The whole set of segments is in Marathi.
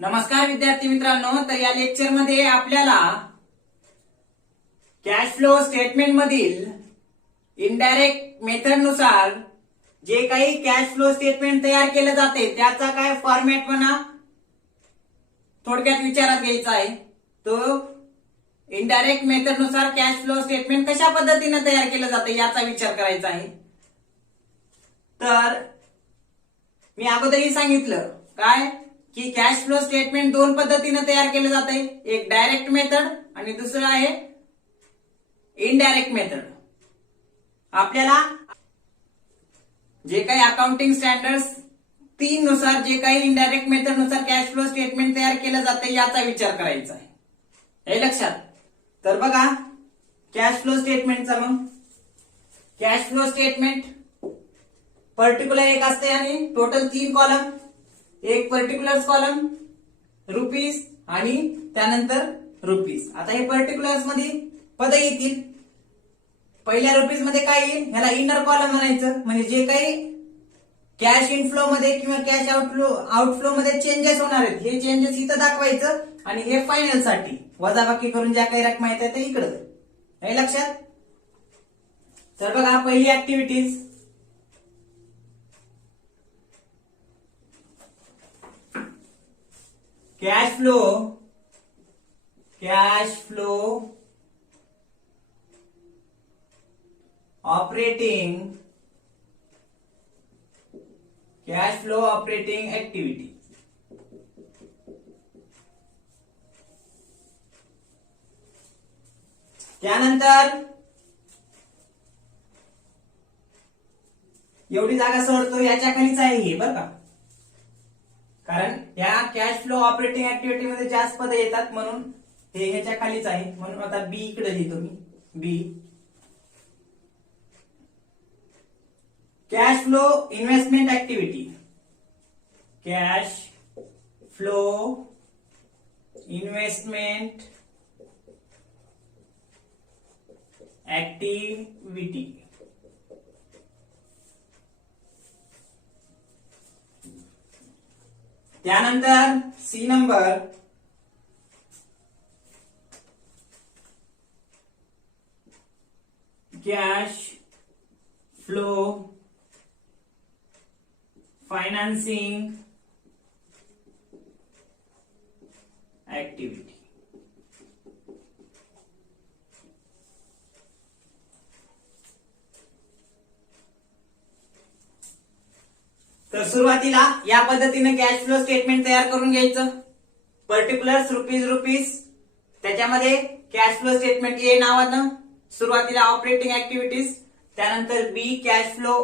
नमस्कार विद्यार्थी मित्रांनो, तर या लेक्चर मध्ये आपल्याला कॅश फ्लो स्टेटमेंट मधील इनडायरेक्ट मेथड नुसार जे काही कॅश फ्लो स्टेटमेंट तयार केले जाते त्याचा काय फॉर्मॅट म्हणा थोडक्यात विचारात घ्यायचा आहे. तो इनडायरेक्ट मेथड नुसार कॅश फ्लो स्टेटमेंट कशा पद्धतीने तयार केलं जाते याचा विचार करायचा आहे. तर मी अगोदरही सांगितलं काय की कॅश फ्लो स्टेटमेंट दोन पद्धतीने तयार केलं जाते, एक डायरेक्ट मेथड आणि दुसरं आहे इनडायरेक्ट मेथड. आपल्याला जे काही अकाउंटिंग स्टँडर्ड्स 3 नुसार जे काही इनडायरेक्ट मेथड नुसार कॅश फ्लो स्टेटमेंट तयार केलं जाते याचा विचार करायचा आहे. हे लक्षात. तर बघा कॅश फ्लो स्टेटमेंटचा मग कॅश फ्लो स्टेटमेंट पर्टिक्युलर एक असते आणि टोटल 3 कॉलम, एक पर्टिक्युलर्स कॉलम, रुपीज आणि त्यानंतर रुपीज. आता हे पर्टिक्युलर्स मध्ये पद येतील. पहिल्या रुपीज मध्ये काय येईल, ह्याला इनर कॉलम म्हणायचं, म्हणजे जे काही कॅश इनफ्लो मध्ये किंवा कॅश आउटफ्लो मध्ये चेंजेस होणार आहेत हे चेंजेस इथं दाखवायचं आणि हे फायनल साठी वजाबाकी करून ज्या काही रकमा येतात ते इकडं. हे लक्षात. तर बघा पहिली activities cash flow operating activity. त्यानंतर एवढी जागा सोडतो याच्या खालीच आहे हे बरं का, कारण या कॅश फ्लो ऑपरेटिंग ऍक्टिव्हिटी मध्ये जास्त पद येतात म्हणून हे ह्याच्या खालीच आहे. म्हणून आता बी इकडे लिहितो मी. B cash flow investment activity. Cash flow investment activity. त्यानंतर C number cash flow financing activity. तर सुरुवातीला या पद्धतीने कॅश फ्लो स्टेटमेंट तयार करून घ्यायचं. पर्टिक्युलर्स रुपीज त्याच्यामध्ये कॅश फ्लो स्टेटमेंट ए नावानं सुरुवातीला ऑपरेटिंग ऍक्टिव्हिटीज, त्यानंतर बी कॅश फ्लो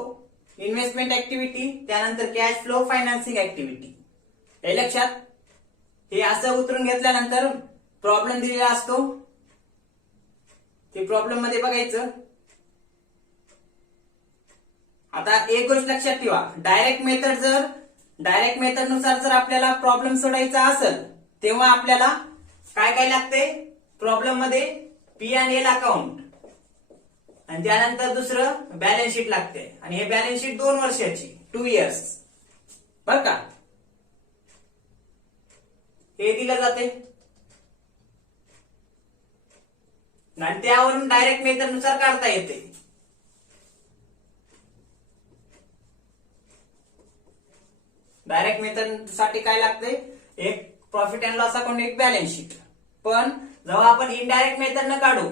इन्व्हेस्टमेंट ऍक्टिव्हिटी, त्यानंतर कॅश फ्लो फायनान्सिंग ऍक्टिव्हिटी. हे लक्षात. हे असं उतरून घेतल्यानंतर प्रॉब्लेम दिलेला असतो, ते प्रॉब्लेम मध्ये बघायचं. आता एक गोष्ट लक्षात ठेवा, डायरेक्ट मेथड नुसार जर आपल्याला प्रॉब्लेम सोडायचा असेल तेव्हा आपल्याला काय काय लागते प्रॉब्लेम मध्ये, पी अँड एल अकाउंट आणि त्यानंतर दुसरं बॅलन्स शीट लागते. आणि हे बॅलन्स शीट 2 वर्षाची 2 इयर्स बर का, हे दिलं जाते. आणि त्यावरून डायरेक्ट मेथड नुसार काढता येते. डायरेक्ट मेथड साठी काय लागते, एक प्रॉफिट अँड लॉस अकाउंट, एक बॅलन्स शीट. पण जेव्हा आपण इनडायरेक्ट मेथडनं काढू,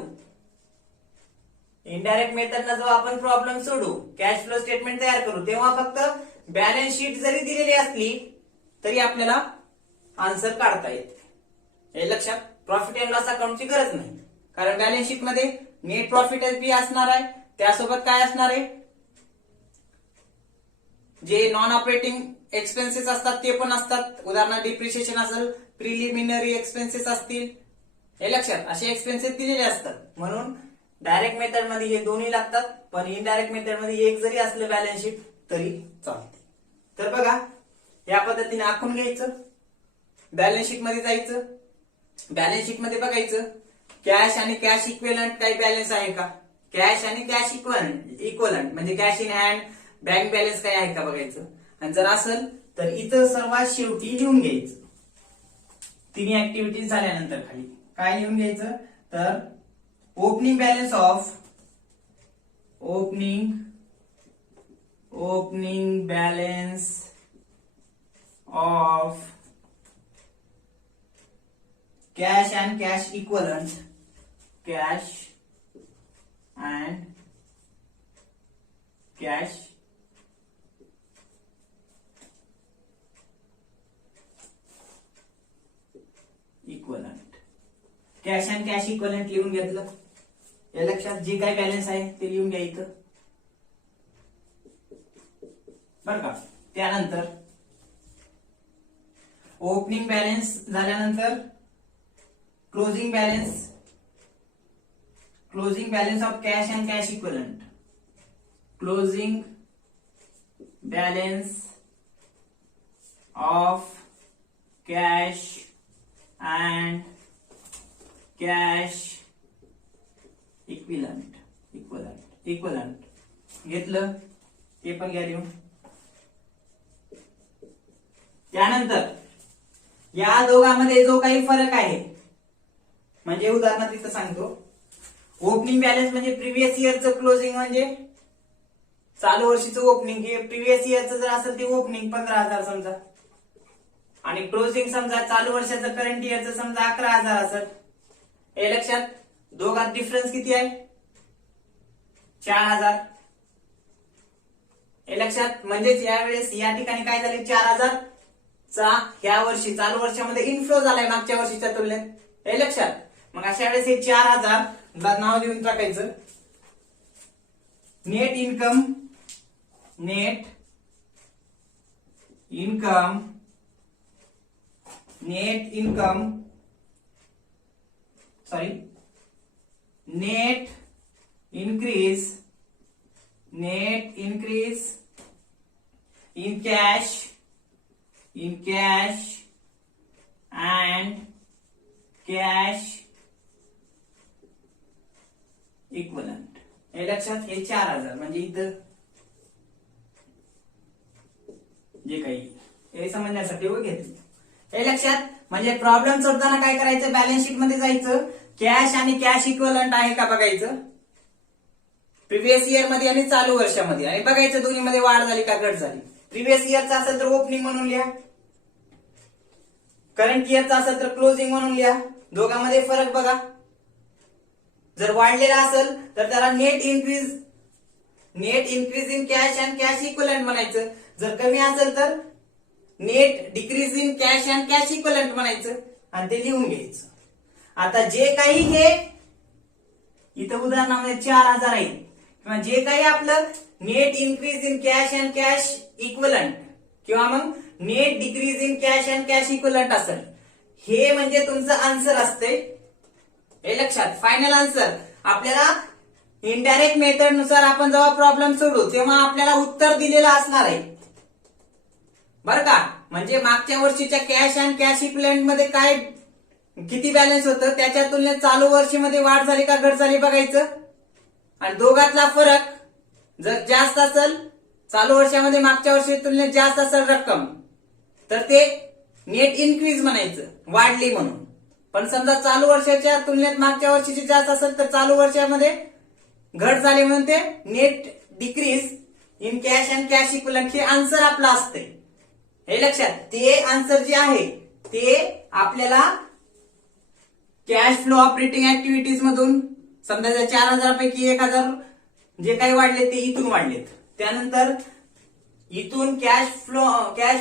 इनडायरेक्ट मेथडनं जेव्हा आपण प्रॉब्लेम सोडू, कॅश फ्लो स्टेटमेंट तयार करू, तेव्हा फक्त बॅलन्स शीट जरी दिलेली असली तरी आपल्याला आन्सर काढता येते. हे लक्षात. प्रॉफिट अँड लॉस अकाउंटची गरज नाही, कारण बॅलन्स शीट मध्ये नेट प्रॉफिट बी असणार आहे, त्यासोबत काय असणार आहे, जे नॉन ऑपरेटिंग एक्सपेन्सेस असतात ते पण असतात. उदाहरणार्थ डिप्रिशिएशन असेल, प्रिलिमिनरी एक्सपेन्सेस असतील. हे लक्षात. असे एक्सपेन्सेस दिलेले असतात. म्हणून डायरेक्ट मेथड मध्ये हे दोन्ही लागतात, पण इनडायरेक्ट मेथड मध्ये एक जरी असलं बॅलन्स शीट तरी चालते. तर बघा या पद्धतीने आखून घ्यायचं. बॅलन्स शीट मध्ये जायचं, बॅलन्स शीट मध्ये बघायचं कॅश आणि कॅश इक्विव्हॅलंट काही बॅलन्स आहे का, कॅश आणि कॅश इक्विव्हॅलंट म्हणजे cash in hand, bank balance काय आहे का बघायचं. आणि जर असेल तर इथं सर्वात शेवटी लिहून घ्यायचं. तिन्ही ऍक्टिव्हिटीज झाल्यानंतर खाली काय लिहून घ्यायचं तर opening balance of cash and cash equivalent cash and cash equivalent लिहून घेतलं. या लक्षात जे काय बॅलन्स आहे ते लिहून घ्या इथं बर का. त्यानंतर ओपनिंग बॅलन्स झाल्यानंतर closing balance of cash and cash equivalent closing balance of cash and cash equivalent घेतलं ते पण घ्या लिहून. त्यानंतर या दोघांमध्ये जो काही फरक आहे म्हणजे उदाहरणार्थ इथं सांगतो ओपनिंग बॅलन्स म्हणजे प्रिव्हियस इयरचं क्लोजिंग म्हणजे चालू वर्षीचं ओपनिंग हे प्रिव्हियस इयरचं जर असेल ते ओपनिंग 15,000 समजा आणि क्लोजिंग समजा चालू वर्षाचं करंट इयरचं समजा 11,000 असेल. हे लक्षात दोघात डिफरन्स किती आहे 4,000. हे लक्षात म्हणजेच यावेळेस या ठिकाणी काय झाले 4,000 चा ह्या वर्षी चालू वर्षामध्ये इनफ्लो झालाय मागच्या वर्षीच्या तुलनेत. हे लक्षात मग अशा वेळेस हे 4,000 नाव लिहून टाकायचं. Net increase in cash and cash equivalent. हे लक्षात हे 4,000 म्हणजे इथं जे काही हे समजण्यासाठी घेतलं. हे लक्षात म्हणजे प्रॉब्लेम सोडताना काय करायचं बॅलन्स शीट मध्ये जायचं कॅश आणि कॅश इक्वलंट आहे का बघायचं प्रिव्हियस इयर मध्ये आणि चालू वर्षामध्ये आणि बघायचं दोन्ही मध्ये वाढ झाली का घट झाली. प्रिव्हियस इयरचा असेल तर ओपनिंग म्हणून लिहा करंट इयरचा असेल तर क्लोजिंग म्हणून लिहा. दोघांमध्ये फरक बघा जर वाढलेला असेल तर त्याला net increase in cash and cash equivalent म्हणायचं. जर कमी असेल तर net decrease in cash and cash equivalent म्हणायचं आणि ते लिहून घ्यायचं. आता जे काही हे इथं उदाहरणामध्ये 4,000 आहे किंवा जे काही आपलं net increase in cash and cash equivalent किंवा मग net decrease in cash and cash equivalent असेल हे म्हणजे तुमचं आन्सर असते. हे लक्षात फायनल आन्सर आपल्याला इनडायरेक्ट मेथड नुसार आपण जेव्हा प्रॉब्लेम सोडू तेव्हा आपल्याला उत्तर दिलेलं असणार आहे बरं का. म्हणजे मागच्या वर्षीच्या कॅश अँड कॅश इक्वलंट मध्ये काय किती बॅलन्स होतं त्याच्या तुलनेत चालू वर्षीमध्ये वाढ झाली का घट झाली बघायचं आणि दोघातला फरक जर जास्त असेल चालू वर्षामध्ये मागच्या वर्षी तुलनेत जास्त असेल रक्कम तर ते नेट इन्क्रीज म्हणायचं वाढली म्हणून. पण समजा चालू वर्षाच्या तुलनेत मागच्या वर्षीची जास्त असेल तर चालू वर्षामध्ये घट झाली म्हणून ते net decrease in cash and cash equivalent हे आन्सर आपलं असते. हे लक्षात ते आन्सर जे आहे ते आपल्याला कॅश फ्लो ऑपरेटिंग ऍक्टिव्हिटीज मधून समजा 4,000 पैकी 1,000 जे काही वाढले ते इथून वाढलेत. त्यानंतर इथून कॅश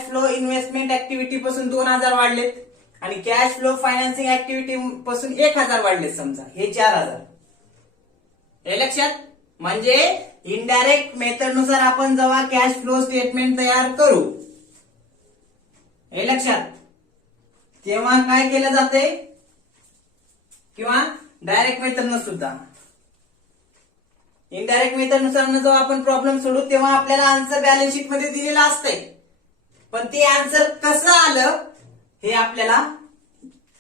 फ्लो इन्व्हेस्टमेंट ऍक्टिव्हिटी पासून 2,000 वाढलेत आणि कॅश फ्लो फायनान्सिंग ऍक्टिव्हिटी पासून 1,000 वाढलेत समजा हे 4,000. हे लक्षात म्हणजे इनडायरेक्ट मेथड नुसार आपण जेव्हा कॅश फ्लो स्टेटमेंट तयार करू हे लक्षात तेव्हा काय केलं जाते किंवा डायरेक्ट मेथड सुद्धा इनडायरेक्ट मेथड नुसार जेव्हा आपण प्रॉब्लेम सोडू तेव्हा आपल्याला आन्सर बॅलन्स शीट मध्ये दिलेला असते पण ते आन्सर कसं आलं हे आपल्याला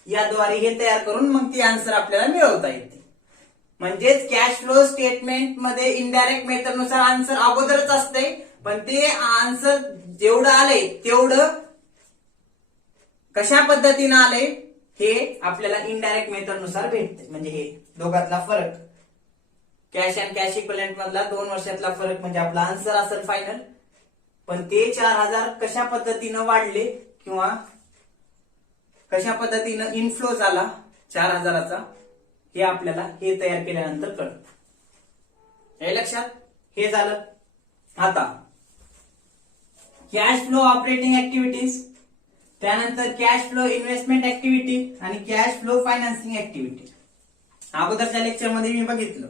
याद्वारे हे तयार करून मग ती आन्सर आपल्याला मिळवता येते. म्हणजेच कॅश फ्लो स्टेटमेंट मध्ये इनडायरेक्ट मेथड नुसार आन्सर अगोदरच असते पण ते आन्सर जेवढं आलंय तेवढं कशा पद्धतीनं आलंय हे आपल्याला इनडायरेक्ट मेथड नुसार भेटते. म्हणजे हे दोघातला फरक, कॅश अँड कॅश इक्विवलेंट मधला 2 वर्षातला फरक म्हणजे आपला आन्सर असेल फायनल. पण ते 4,000 कशा पद्धतीनं वाढले किंवा कशा पद्धतीनं इनफ्लो झाला 4,000चा हे आपल्याला हे तयार केल्यानंतर कळतं. हे लक्षात, हे झालं. आता कॅश फ्लो ऑपरेटिंग ऍक्टिव्हिटीज, त्यानंतर कॅश फ्लो इन्व्हेस्टमेंट ऍक्टिव्हिटी आणि कॅश फ्लो फायनान्सिंग ऍक्टिव्हिटी. अगोदरच्या लेक्चर मध्ये मी बघितलं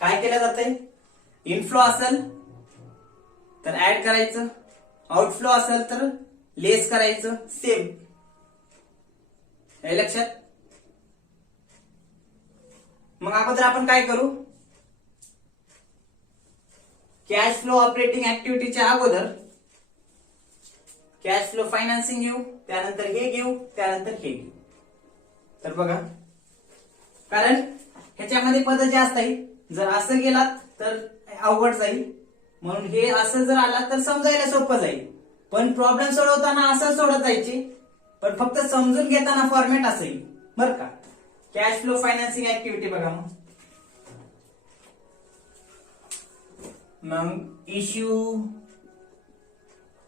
काय केलं जातंय. इनफ्लो असेल तर ऍड करायचं, आउटफ्लो असेल तर लेस करायचं, सेम. हे लक्षात. मग अगोदर आपण काय करू, कॅश फ्लो ऑपरेटिंग ऍक्टिव्हिटीच्या अगोदर कॅश फ्लो फायनान्सिंग घेऊ, त्यानंतर हे घेऊ, त्यानंतर हे घेऊ. तर बघा, कारण ह्याच्यामध्ये पद जास्त आहे. जर असं गेलात तर अवघड जाईल, म्हणून हे असं जर आला तर समजायला सोपं जाईल. पण प्रॉब्लेम सोडवताना असं सोडत जायचे, पण फक्त समजून घेताना फॉर्मॅट असं येईल बरं का. कॅश फ्लो फायनान्सिंग ऍक्टिव्हिटी बघा. मग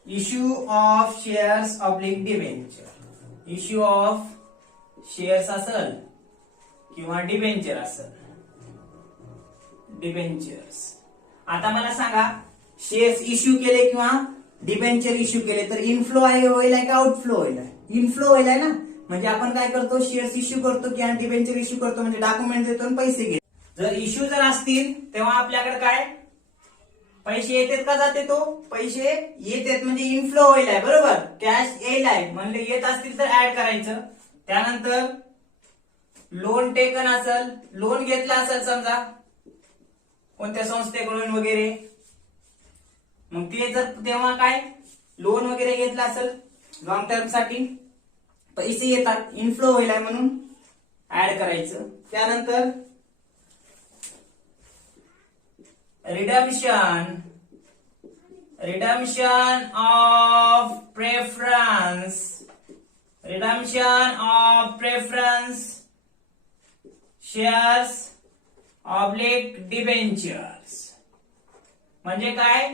issue of shares oblique debenture, issue of shares असेल किंवा डिबेंचर असेल, डिबेंचर्स. आता मला सांगा, शेअर्स इश्यू केले किंवा डिबेंचर इश्यू केले तर इनफ्लो होईल का आउटफ्लो होईल? इनफ्लो होईल ना. म्हणजे आपण काय करतो, शेअर्स इश्यू करतो किंवा डिबेंचर इश्यू करतो, म्हणजे डॉक्युमेंट देतो आणि पैसे घेतो. जर इश्यू जर असतील तेव्हा आपल्याकडे काय पैसे येतात का जाते, तो पैसे येतात म्हणजे इनफ्लो होईल आहे बरोबर. कॅश येईल आहे म्हणजे येत असतील तर ऍड करायचं. त्यानंतर लोन टेकन असेल, लोन घेतला असेल समजा कोणत्या संस्थेकडून वगैरे, मग ते जर तेव्हा काय लोन वगैरे घेतला असेल लॉंग टर्म साठी पैसे येतात, इनफ्लो होईल आहे म्हणून ऍड करायचं. त्यानंतर redemption of preference, redemption of preference shares oblique debentures. म्हणजे काय,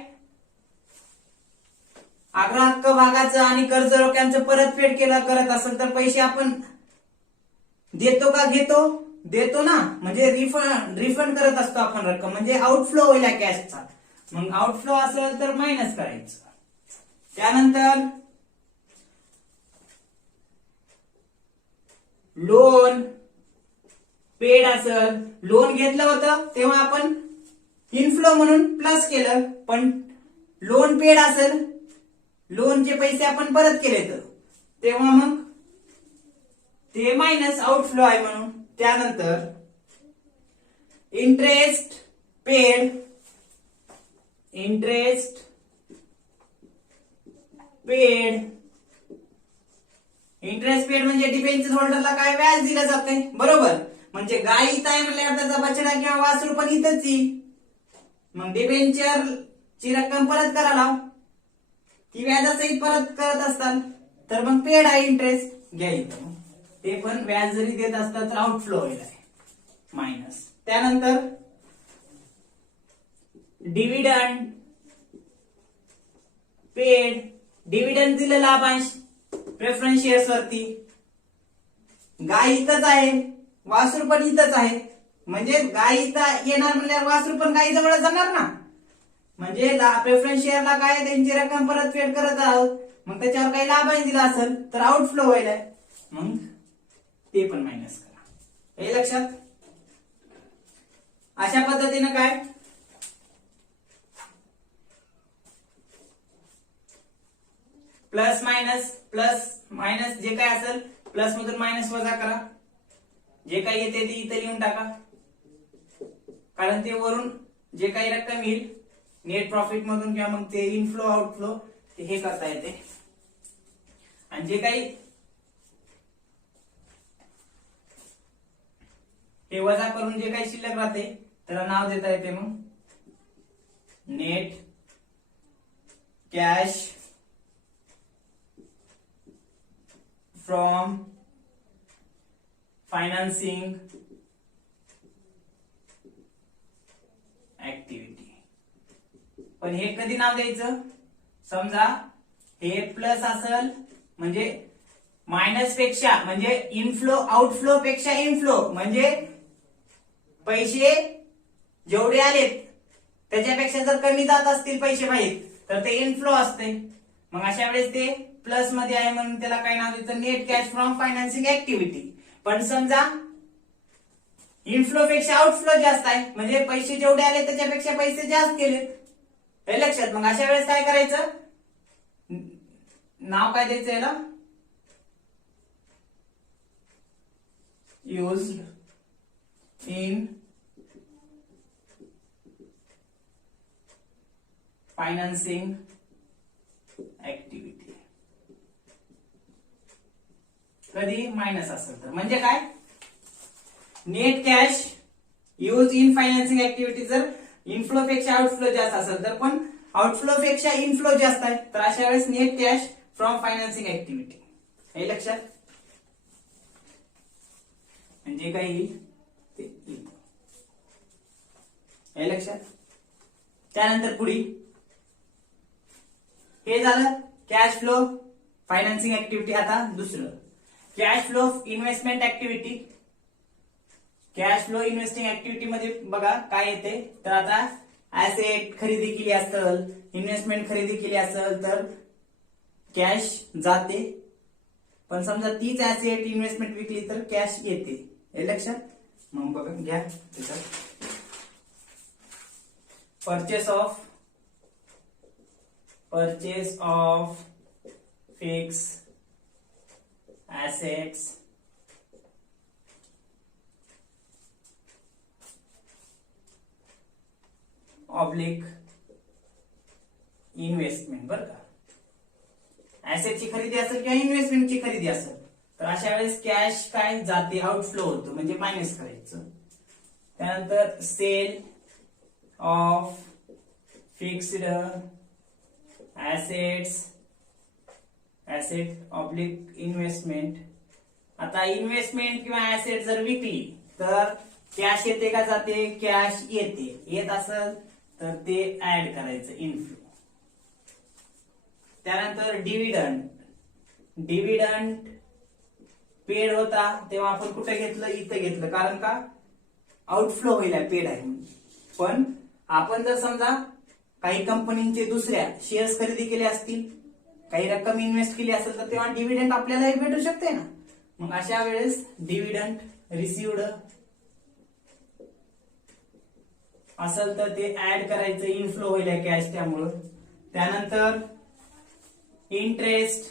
आग्रह हक्क भागाचं आणि कर्ज रोख्यांचं परतफेड करत असेल तर पैसे आपण देतो का घेतो, देतो ना. म्हणजे रिफंड करत असतो आपण रक्कम, म्हणजे आउटफ्लो होईल कॅशचा. मग आउटफ्लो असेल तर मायनस करायचं. त्यानंतर लोन पेड असेल, लोन घेतलं होतं तेव्हा आपण इनफ्लो म्हणून प्लस केलं, पण लोन पेड असेल, लोनचे पैसे आपण परत केले तर तेव्हा मग ते मायनस आउटफ्लो आहे म्हणून. त्यानंतर इंटरेस्ट पेड म्हणजे डिबेंचर होल्डरला काय व्याज दिलं जाते बरोबर. म्हणजे गाय इथं आहे म्हणल्यावर त्याचा बछडा किंवा वासरू पण इथंच येईल. मग डिबेंचर ची रक्कम परत करायला ती व्याजासहित परत करत असतात तर मग पेड आहे इंटरेस्ट घ्यायचं. ते पण व्याज जरी देत असतात तर आउटफ्लो होईल आहे मायनस. त्यानंतर डिव्हिडंड पेड, डिव्हिडंड दिलं लाभांश प्रेफरन्स शेअर्स वरती. गाय इथंच आहे, वासरू पण इथंच आहे, म्हणजे गाय इथं येणार म्हणल्यावर वासरू पण गायी जवळ जाणार ना. म्हणजे प्रेफरन्स शेअरला काय त्यांची रक्कम परतफेड करत आहोत, मग त्याच्यावर काही लाभांश दिला असेल तर आउटफ्लो होईल आहे, मग ते पण मायनस करा. हे लक्षात. अशा पद्धतीनं काय प्लस मायनस जे काय असेल प्लस मधून मायनस वजा करा, जे काही येते ते इथे लिहून टाका, कारण ते वरून जे काही रक्कम येईल नेट प्रॉफिट मधून किंवा मग ते इनफ्लो आउटफ्लो ते हे करता येते. आणि जे काही हे वजा करून जे काही शिल्लक राहते त्याला नाव देता येते मग net cash from financing activity. पण हे कधी नाव द्यायचं, समजा हे प्लस असेल म्हणजे मायनस पेक्षा म्हणजे इनफ्लो आउटफ्लो पेक्षा इनफ्लो म्हणजे पैसे जेवढे आलेत त्याच्यापेक्षा जर कमी जात असतील पैसे बाहेर तर ते इनफ्लो असते. मग अशा वेळेस ते प्लस मध्ये आहे म्हणून त्याला काय नाव द्यायचं, net cash from financing activity. पण समजा इनफ्लो पेक्षा आउटफ्लो जास्त आहे म्हणजे पैसे जेवढे आले त्याच्यापेक्षा पैसे जास्त गेलेत, हे लक्षात. मग अशा वेळेस काय करायचं, नाव काय द्यायचं याला, used in financing activity. कधी मायनस असेल तर म्हणजे काय, net cash use in financing activity जर इनफ्लो पेक्षा आउटफ्लो जास्त असेल तर, पण आउटफ्लो पेक्षा इनफ्लो जास्त आहे तर अशा वेळेस net cash from financing activity, हे लक्षात. म्हणजे काय येईल ते येईल, हे लक्षात. त्यानंतर पुढे हे झालं कॅश फ्लो फायनान्सिंग ऍक्टिव्हिटी. आता दुसरं cash flow investment activity. Cash flow investing activity मध्ये बघा काय येते, तर आता ऍसेट खरेदी केली असेल, इन्व्हेस्टमेंट खरेदी केली असेल तर कॅश जाते. पण समजा तीच ऍसेट इन्व्हेस्टमेंट विकली तर कॅश येते, हे लक्षात. मग बघा घ्या त्याच्यात purchase of fix assets oblique investment. बरं का, ऍसेटची खरेदी असेल किंवा इन्व्हेस्टमेंटची खरेदी असेल तर अशा वेळेस कॅश काय जाते, आउटफ्लो होतो म्हणजे मायनस करायचं. त्यानंतर sale of fixed asset oblique investment. आता इन्व्हेस्टमेंट किंवा ऍसेट जर विकली तर कॅश येते का जाते, कॅश येते. येत असेल तर ते ऍड करायचं इनफ्लो. त्यानंतर डिव्हिडंड पेड होता तेव्हा आपण कुठे घेतलं, इथं घेतलं, कारण का आउटफ्लो व्हायला पेड आहे. पण आपण जर समजा काही कंपनीचे दुसऱ्या शेअर्स खरेदी केले असतील, काही रक्कम इन्व्हेस्ट केली असेल तर तेव्हा डिव्हिडंड आपल्याला भेटू शकते ना. मग अशा वेळेस डिव्हिडंड रिसिव्ड असेल तर ते ऍड करायचं, इनफ्लो व्हायला कॅश त्यामुळं. त्यानंतर इंटरेस्ट.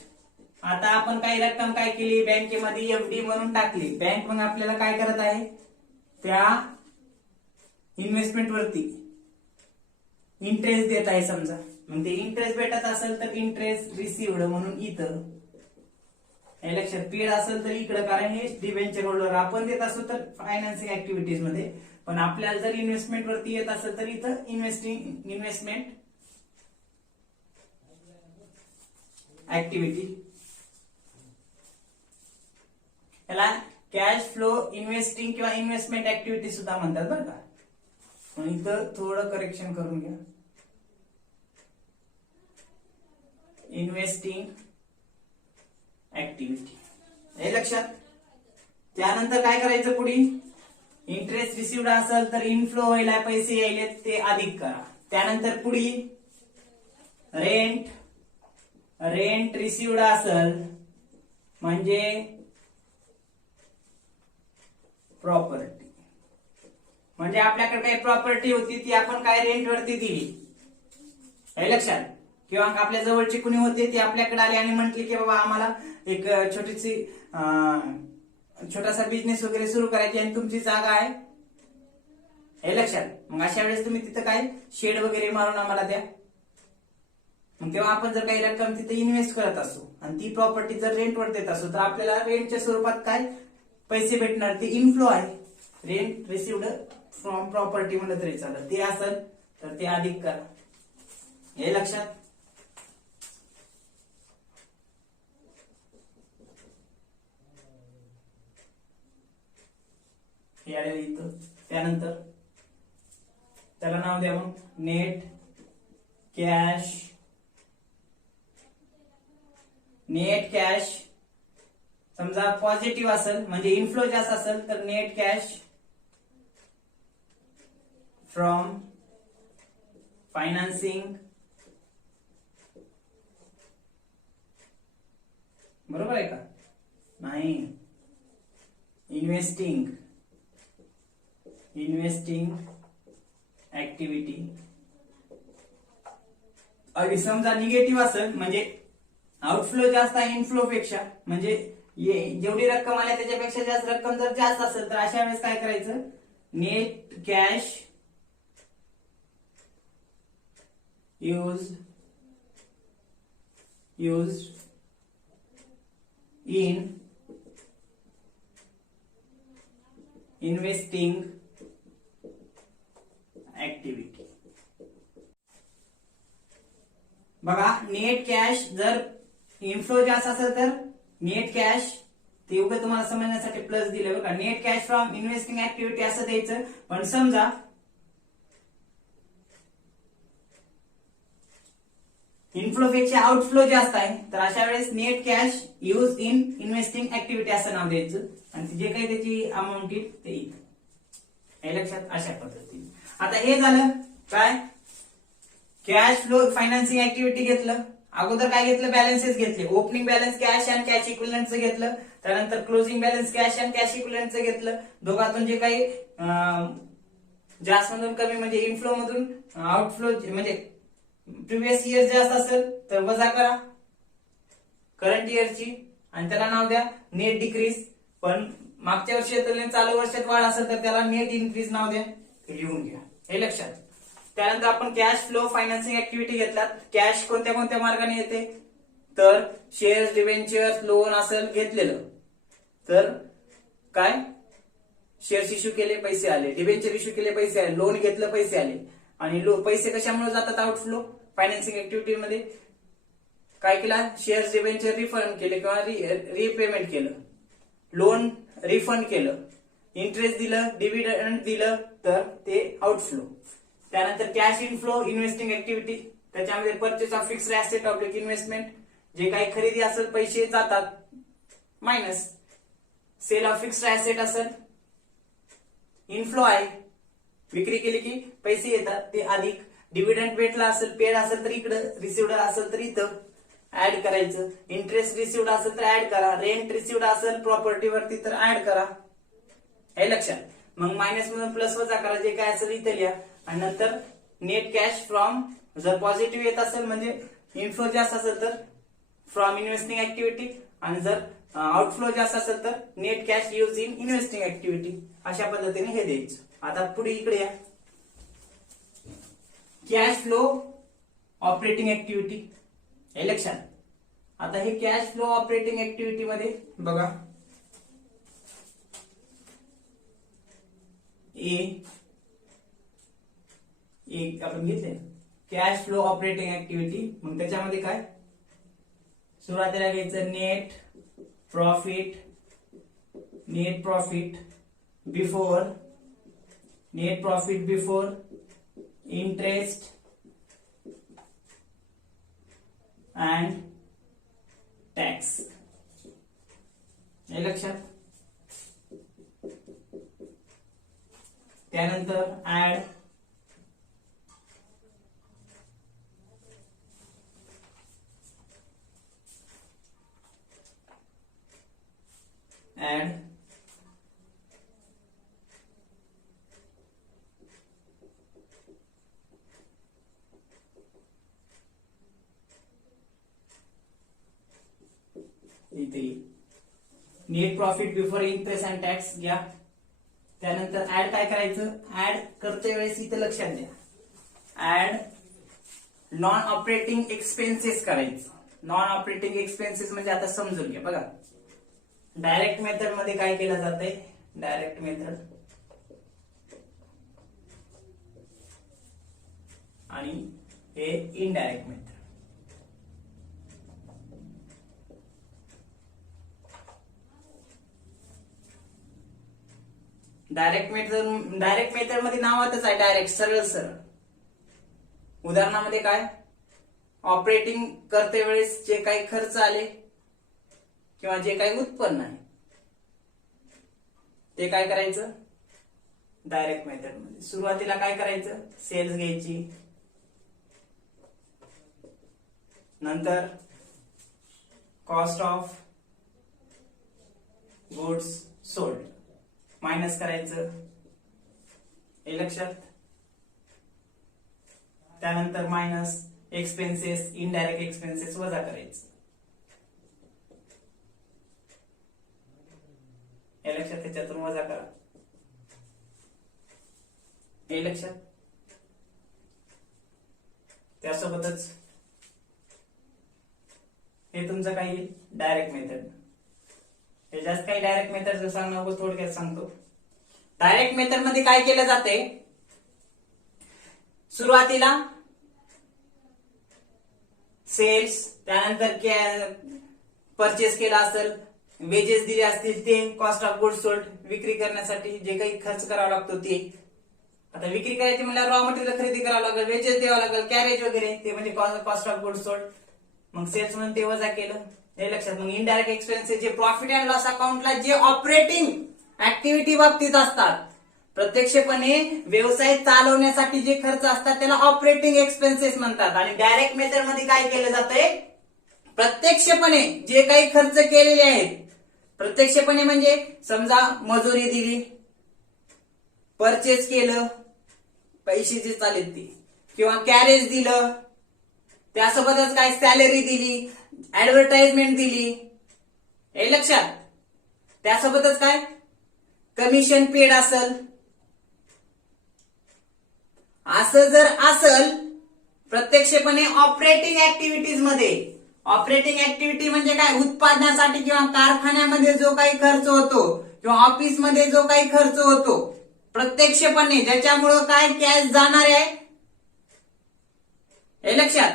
आता आपण काही रक्कम काय केली, बँकेमध्ये एफडी म्हणून टाकली. बँक मग आपल्याला काय करत आहे, त्या इन्व्हेस्टमेंट वरती इंटरेस्ट देत आहे समजा. मग ते इंटरेस्ट भेटत असेल तर इंटरेस्ट रिसिव्ड म्हणून इथं, हे लक्षात. पेड असेल तर इकडं, कारण हे डिबेंचर होल्डर आपण देत असो तर फायनान्सिंग ऍक्टिव्हिटीज मध्ये, पण आपल्याला जर इन्व्हेस्टमेंट वरती येत असेल तर इथं इन्व्हेस्टमेंट ऍक्टिव्हिटी. याला कॅश फ्लो इन्व्हेस्टिंग किंवा इन्व्हेस्टमेंट ऍक्टिव्हिटी सुद्धा म्हणतात बरं का. म्हणून इथं थोडं करेक्शन करून घ्या, इन्व्हेस्टिंग ऍक्टिव्हिटी, हे लक्षात. त्यानंतर काय करायचं पुढे, इंटरेस्ट रिसिव्ड असेल तर इनफ्लो व्हायला पैसे यायले ते अधिक करा. त्यानंतर पुढे रेंट रिसिव्ड असेल म्हणजे प्रॉपर्टी, म्हणजे आपल्याकडे काही प्रॉपर्टी होती ती आपण काय रेंट वरती दिली, हे लक्षात. किंवा आपल्या जवळचे कुणी होते ते आपल्याकडे आले आणि म्हटले की बाबा आम्हाला एक छोटासा बिझनेस वगैरे सुरू करायची आणि तुमची जागा आहे, हे लक्षात. मग अशा वेळेस तुम्ही तिथं काय शेड वगैरे मारून आम्हाला द्या. मग तेव्हा आपण जर काही रक्कम तिथे इन्व्हेस्ट करत असू आणि ती प्रॉपर्टी जर रेंटवर देत असू तर आपल्याला रेंटच्या स्वरूपात काय पैसे भेटणार, ते इनफ्लो आहे. रेंट रिसिव्ड फ्रॉम प्रॉपर्टी म्हणलं तरी चालत, ते असेल तर ते अधिक करा, हे लक्षात. हे आलेलं इथं. त्यानंतर त्याला नाव द्या मग नेट कॅश. नेट कॅश समजा पॉझिटिव्ह असेल म्हणजे इनफ्लो जास्त असेल तर नेट कॅश फ्रॉम फायनान्सिंग. बरोबर आहे का? नाही, इन्व्हेस्टिंग ऍक्टिव्हिटी. आणि समजा निगेटिव्ह असेल म्हणजे आउटफ्लो जास्त आहे इनफ्लो पेक्षा, म्हणजे जेवढी रक्कम आली त्याच्यापेक्षा जास्त रक्कम जर जास्त असेल तर अशा वेळेस काय करायचं? Net cash used in investing activity. बघा, नेट कॅश जर इनफ्लो जास्त असेल तर नेट कॅश, ते उगा तुम्हाला समजण्यासाठी प्लस दिले बघा. Net cash from investing activity असं द्यायचं. पण समजा इनफ्लो पेक्षा आउटफ्लो जास्त आहे तर अशा वेळेस net cash use in investing activity असं नाव द्यायचं. आणि जे काही त्याची अमाऊंट येईल ते येईल. हे लक्षात, अशा पद्धतीने. आता हे झालं काय? कॅश फ्लो फायनान्सिंग ऍक्टिव्हिटी घेतलं. अगोदर काय घेतलं? बॅलन्सेस घेतले. ओपनिंग बॅलन्स कॅश आणि कॅश इक्विलंटचं घेतलं. त्यानंतर क्लोजिंग बॅलन्स कॅश आणि कॅश इक्विलंटचं घेतलं. दोघातून जे काही जास्त मधून कमी म्हणजे इनफ्लो मधून आउटफ्लो म्हणजे प्रिव्हियस इयर जास्त असेल तर वजा करा करंट इयरची आणि त्याला नाव द्या नेट डिक्रीज. पण मागच्या वर्षी चालू वर्षात वाढ असेल तर त्याला नेट इन्क्रीज नाव द्या. लिहून घ्या, हे लक्षात. त्यानंतर आपण कॅश फ्लो फायनान्सिंग ऍक्टिव्हिटी घेतलात. कॅश कोणत्या कोणत्या मार्गाने येते? तर शेअर्स, डिबेंचर्स, लोन असेल घेतलेलं तर काय? शेअर्स इश्यू केले पैसे आले, डिबेंचर इश्यू केले पैसे आले, लोन घेतलं पैसे आले. आणि पैसे कशामुळे जातात आउटफ्लो? फायनान्सिंग ऍक्टिव्हिटी मध्ये काय केला? शेअर्स, डिबेंचर रिफंड केले किंवा रिपेमेंट केलं, लोन रिफंड केलं, इंटरेस्ट दिलं, डिव्हिडंड दिलं तर ते आउटफ्लो. त्यानंतर कॅश इनफ्लो इन्व्हेस्टिंग ऍक्टिव्हिटी, त्याच्यामध्ये purchase of fixed asset oblique investment, जे काही खरेदी असेल पैसे जातात minus. Sale of fixed asset असेल इनफ्लो आहे, विक्री केली की पैसे येतात ते अधिक. डिव्हिडंड भेटला असेल, पेड असेल तर इकडं, रिसिव्ड असेल तर इथं ऍड करायचं. इंटरेस्ट रिसिव्ड असेल तर ऍड करा. रेंट रिसिव्ड असेल प्रॉपर्टीवरती तर ऍड करा. हे लक्षात. मग मायनस मधून प्लस वजा करा, जे काय असेल इथं लिहा. आणि नंतर नेट कॅश फ्रॉम, जर पॉझिटिव्ह येत असेल म्हणजे इनफ्लो जास्त असेल तर फ्रॉम इन्व्हेस्टिंग ऍक्टिव्हिटी, आणि जर आउटफ्लो जास्त असेल तर net cash use in investing activity. अशा पद्धतीने हे द्यायचं. आता पुढे इकडे या, कॅश फ्लो ऑपरेटिंग ऍक्टिव्हिटी. हे लक्षात. आता हे कॅश फ्लो ऑपरेटिंग ऍक्टिव्हिटी मध्ये बघा, एक आपण घेतले कॅश फ्लो ऑपरेटिंग ऍक्टिव्हिटी. मग त्याच्यामध्ये काय? सुरुवातीला घ्यायचं net profit before interest and tax. हे लक्षात. त्यानंतर ऍड इथे net profit before interest and tax घ्या. त्यानंतर ऍड काय करायचं? ऍड करते वेळेस इथे लक्षात द्या, ऍड नॉन ऑपरेटिंग एक्सपेन्सेस करायचं. नॉन ऑपरेटिंग एक्सपेन्सेस म्हणजे आता समजून घ्या. बघा, डायरेक्ट मेथड मध्ये काय केलं जातंय? डायरेक्ट मेथड आणि हे इनडायरेक्ट मेथड. डायरेक्ट मेथड मध्ये नावातच आहे डायरेक्ट, सरळ सरळ. उदाहरणामध्ये काय, ऑपरेटिंग करते वेळेस जे काही खर्च आले किंवा जे काही उत्पन्न आहे ते काय करायचं डायरेक्ट मेथड मध्ये. सुरुवातीला काय करायचं, सेल्स घ्यायची, नंतर cost of goods sold minus करायचं, हे लक्षात. त्यानंतर मायनस एक्सपेन्सेस, इनडायरेक्ट एक्सपेन्सेस वजा करायचं, हे लक्षात. त्याच्यातून वजा करा, हे लक्षात. त्यासोबतच हे तुमचं काही डायरेक्ट मेथड. हे जास्त काही डायरेक्ट मेथड सांगणार नको, थोडक्यात सांगतो. डायरेक्ट मेथड मध्ये काय केलं जाते, सुरुवातीला सेल्स, त्यानंतर परचेस केला असेल, वेजेस दिले असतील ते, कॉस्ट ऑफ गुड्स सोल्ड विक्री करण्यासाठी जे काही खर्च करावा लागतो ते. आता विक्री करायची म्हणजे रॉ मटेरियल खरेदी करावं लागेल, वेजेस द्यावं लागेल, कॅरेज वगैरे, ते म्हणजे कॉस्ट ऑफ गुड्स सोल्ड. मग सेल्स म्हणून ते वजा केलं, हे लक्षात. मग इनडायरेक्ट एक्सपेन्सेस जे प्रॉफिट अँड लॉस अकाउंटला जे ऑपरेटिंग ऍक्टिव्हिटी बाबतीत असतात, प्रत्यक्षपणे व्यवसाय चालवण्यासाठी जे खर्च असतात त्याला ऑपरेटिंग एक्सपेन्सेस म्हणतात. आणि डायरेक्ट मेथड मध्ये काय केलं जातंय, प्रत्यक्षपणे जे काही खर्च केलेले आहेत, प्रत्यक्षपणे म्हणजे समजा मजुरी दिली, परचेस केलं, पैसे जे चालेल ते, किंवा कॅरेज दिलं, त्यासोबतच काय सॅलरी दिली, ऍडव्हर्टाइजमेंट दिली, हे लक्षात. त्यासोबतच काय कमिशन पेड असेल, असं जर असेल प्रत्यक्षपणे ऑपरेटिंग ऍक्टिव्हिटीज मध्ये. ऑपरेटिंग ऍक्टिव्हिटी म्हणजे काय, उत्पादनासाठी किंवा कारखान्यामध्ये जो काही खर्च होतो किंवा ऑफिसमध्ये जो काही खर्च होतो प्रत्यक्षपणे, ज्याच्यामुळं काय कॅश जाणार आहे, हे लक्षात,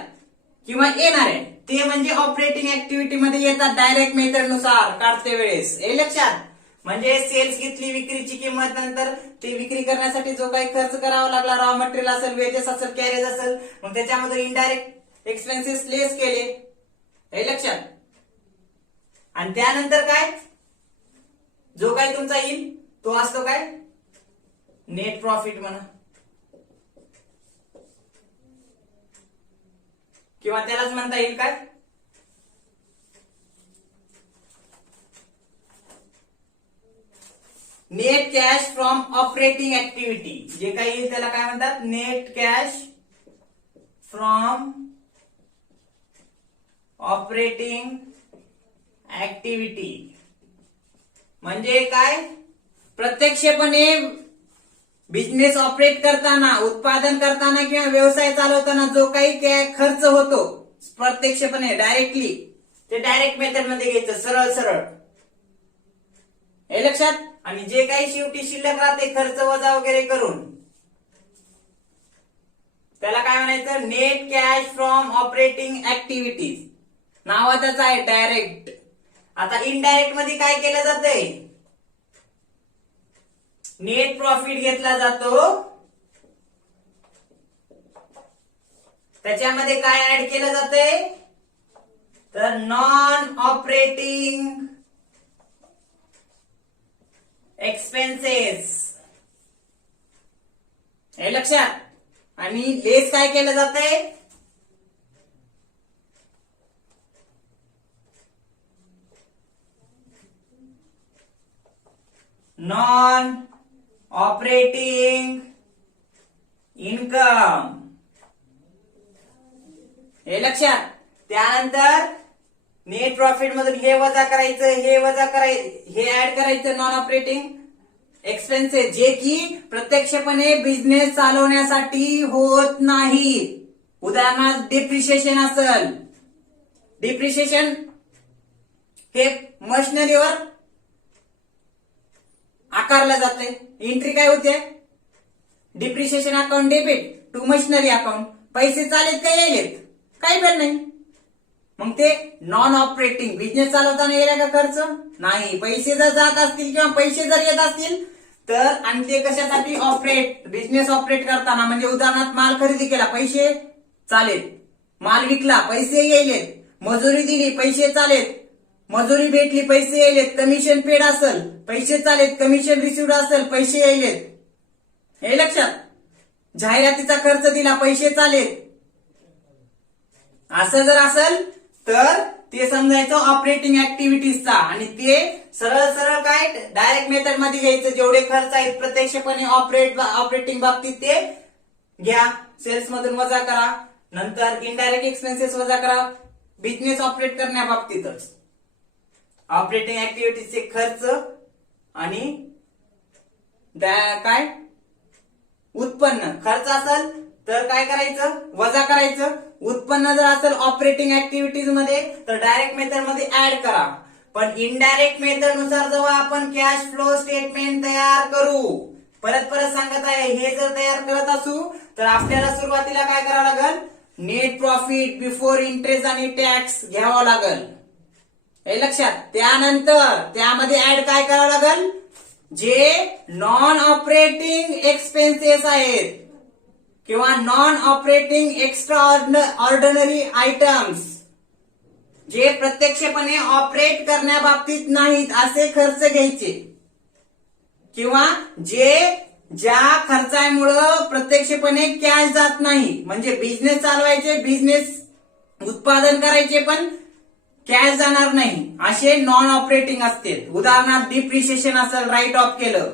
किंवा येणार आहे, ते म्हणजे ऑपरेटिंग ऍक्टिव्हिटी मध्ये येतात डायरेक्ट मेथड नुसार काढते वेळेस, हे लक्षात. म्हणजे सेल्स घेतली, विक्रीची किंमत, नंतर ते विक्री करण्यासाठी जो काही खर्च करावा लागला, रॉ मटेरियल असेल, वेजेस असेल, कॅरेज असेल, मग त्याच्यामध्ये इनडायरेक्ट एक्सपेन्सेस लेस केले, हे लक्षात. आणि त्यानंतर काय जो काही तुमचा येईल तो असतो काय नेट प्रॉफिट म्हणा, किंवा त्यालाच म्हणता येईल काय net cash from operating activity. जे काही येईल त्याला काय म्हणतात, net cash from operating activity. म्हणजे काय, प्रत्यक्षपणे बिझनेस ऑपरेट करताना, उत्पादन करताना किंवा व्यवसाय चालवताना जो काही खर्च होतो प्रत्यक्षपणे डायरेक्टली, ते डायरेक्ट मेथड मध्ये घ्यायचं, सरळ सरळ, हे लक्षात. आणि जे काही शेवटी शिल्लक राहते खर्च वजा वगैरे करून, त्याला काय म्हणायचं, net cash from operating activities. नावातच आहे डायरेक्ट. आता इनडायरेक्ट मध्ये काय केलं जातंय, नेट प्रॉफिट घेतला जातो, त्याच्यामध्ये काय ऍड केलं जातंय, तर नॉन ऑपरेटिंग एक्सपेन्सेस, हे लक्षात. आणि लेस काय केलं जातंय, नॉन ऑपरेटिंग इन्कम, हे लक्षात. त्यानंतर नेट प्रॉफिट मधून हे वजा करायचं, हे वजा करायचं, हे ऍड करायचं नॉन ऑपरेटिंग एक्सपेन्सेस, जे की प्रत्यक्षपणे बिझनेस चालवण्यासाठी होत नाही. उदाहरणार्थ डिप्रिशिएशन असेल, डिप्रिशिएशन हे मशिनरीवर आकारलं जाते. एंट्री काय होते, depreciation account debit to machinery account. पैसे चालेत का येलेत, काही पण नाही. मग ते नॉन ऑपरेटिंग, बिझनेस चालवताना गेला का खर्च नाही. पैसे जर जात असतील किंवा पैसे जर येत असतील तर आणि ते कशासाठी ऑपरेट बिझनेस ऑपरेट करताना म्हणजे उदाहरणार्थ माल खरेदी केला पैसे चालेत, माल विकला पैसे येलेत, मजुरी दिली पैसे चालेत, मजुरी भेटली पैसे येलेत, कमिशन पेड असेल पैसे चालेत, कमिशन रिसिव्ड असेल पैसे येलेत, हे लक्षात. जाहिरातीचा खर्च दिला पैसे चालेत, असं जर असेल तर ते समजायचं ऑपरेटिंग ऍक्टिव्हिटीजचा आणि ते सरळ सरळ काय डायरेक्ट मेथड मध्ये घ्यायचं. जेवढे खर्च आहेत प्रत्यक्षपणे ऑपरेटिंग बाबतीत ते घ्या, सेल्स मधून वजा करा, नंतर इनडायरेक्ट एक्सपेन्सेस वजा करा. बिझनेस ऑपरेट करण्याबाबतीतच ऑपरेटिंग ऍक्टिव्हिटीजचे खर्च आणि काय उत्पन्न. खर्च असेल तर काय करायचं वजा करायचं, उत्पन्न जर असेल ऑपरेटिंग ऍक्टिव्हिटीज मध्ये तर डायरेक्ट मेथड मध्ये ऍड करा. पण इनडायरेक्ट मेथड नुसार जेव्हा आपण कॅश फ्लो स्टेटमेंट तयार करू, परत परत सांगत आहे, हे जर तयार करत असू तर आपल्याला सुरुवातीला काय करावं लागेल, नेट प्रॉफिट बिफोर इंटरेस्ट आणि टॅक्स घ्यावं लागेल, हे लक्षात. त्यानंतर त्यामध्ये ऍड काय करावं लागेल, जे नॉन ऑपरेटिंग एक्सपेन्सेस आहेत किंवा non operating extra ordinary items, जे प्रत्यक्षपणे ऑपरेट करण्याबाबतीत नाहीत असे खर्च घ्यायचे, किंवा ज्या खर्चामुळं प्रत्यक्षपणे कॅश जात नाही, म्हणजे बिझनेस चालवायचे, बिझनेस उत्पादन करायचे पण कॅश जाणार नाही, असे नॉन ऑपरेटिंग असते. उदाहरणार्थ डिप्रिशिएशन असेल, राईट ऑफ केलं,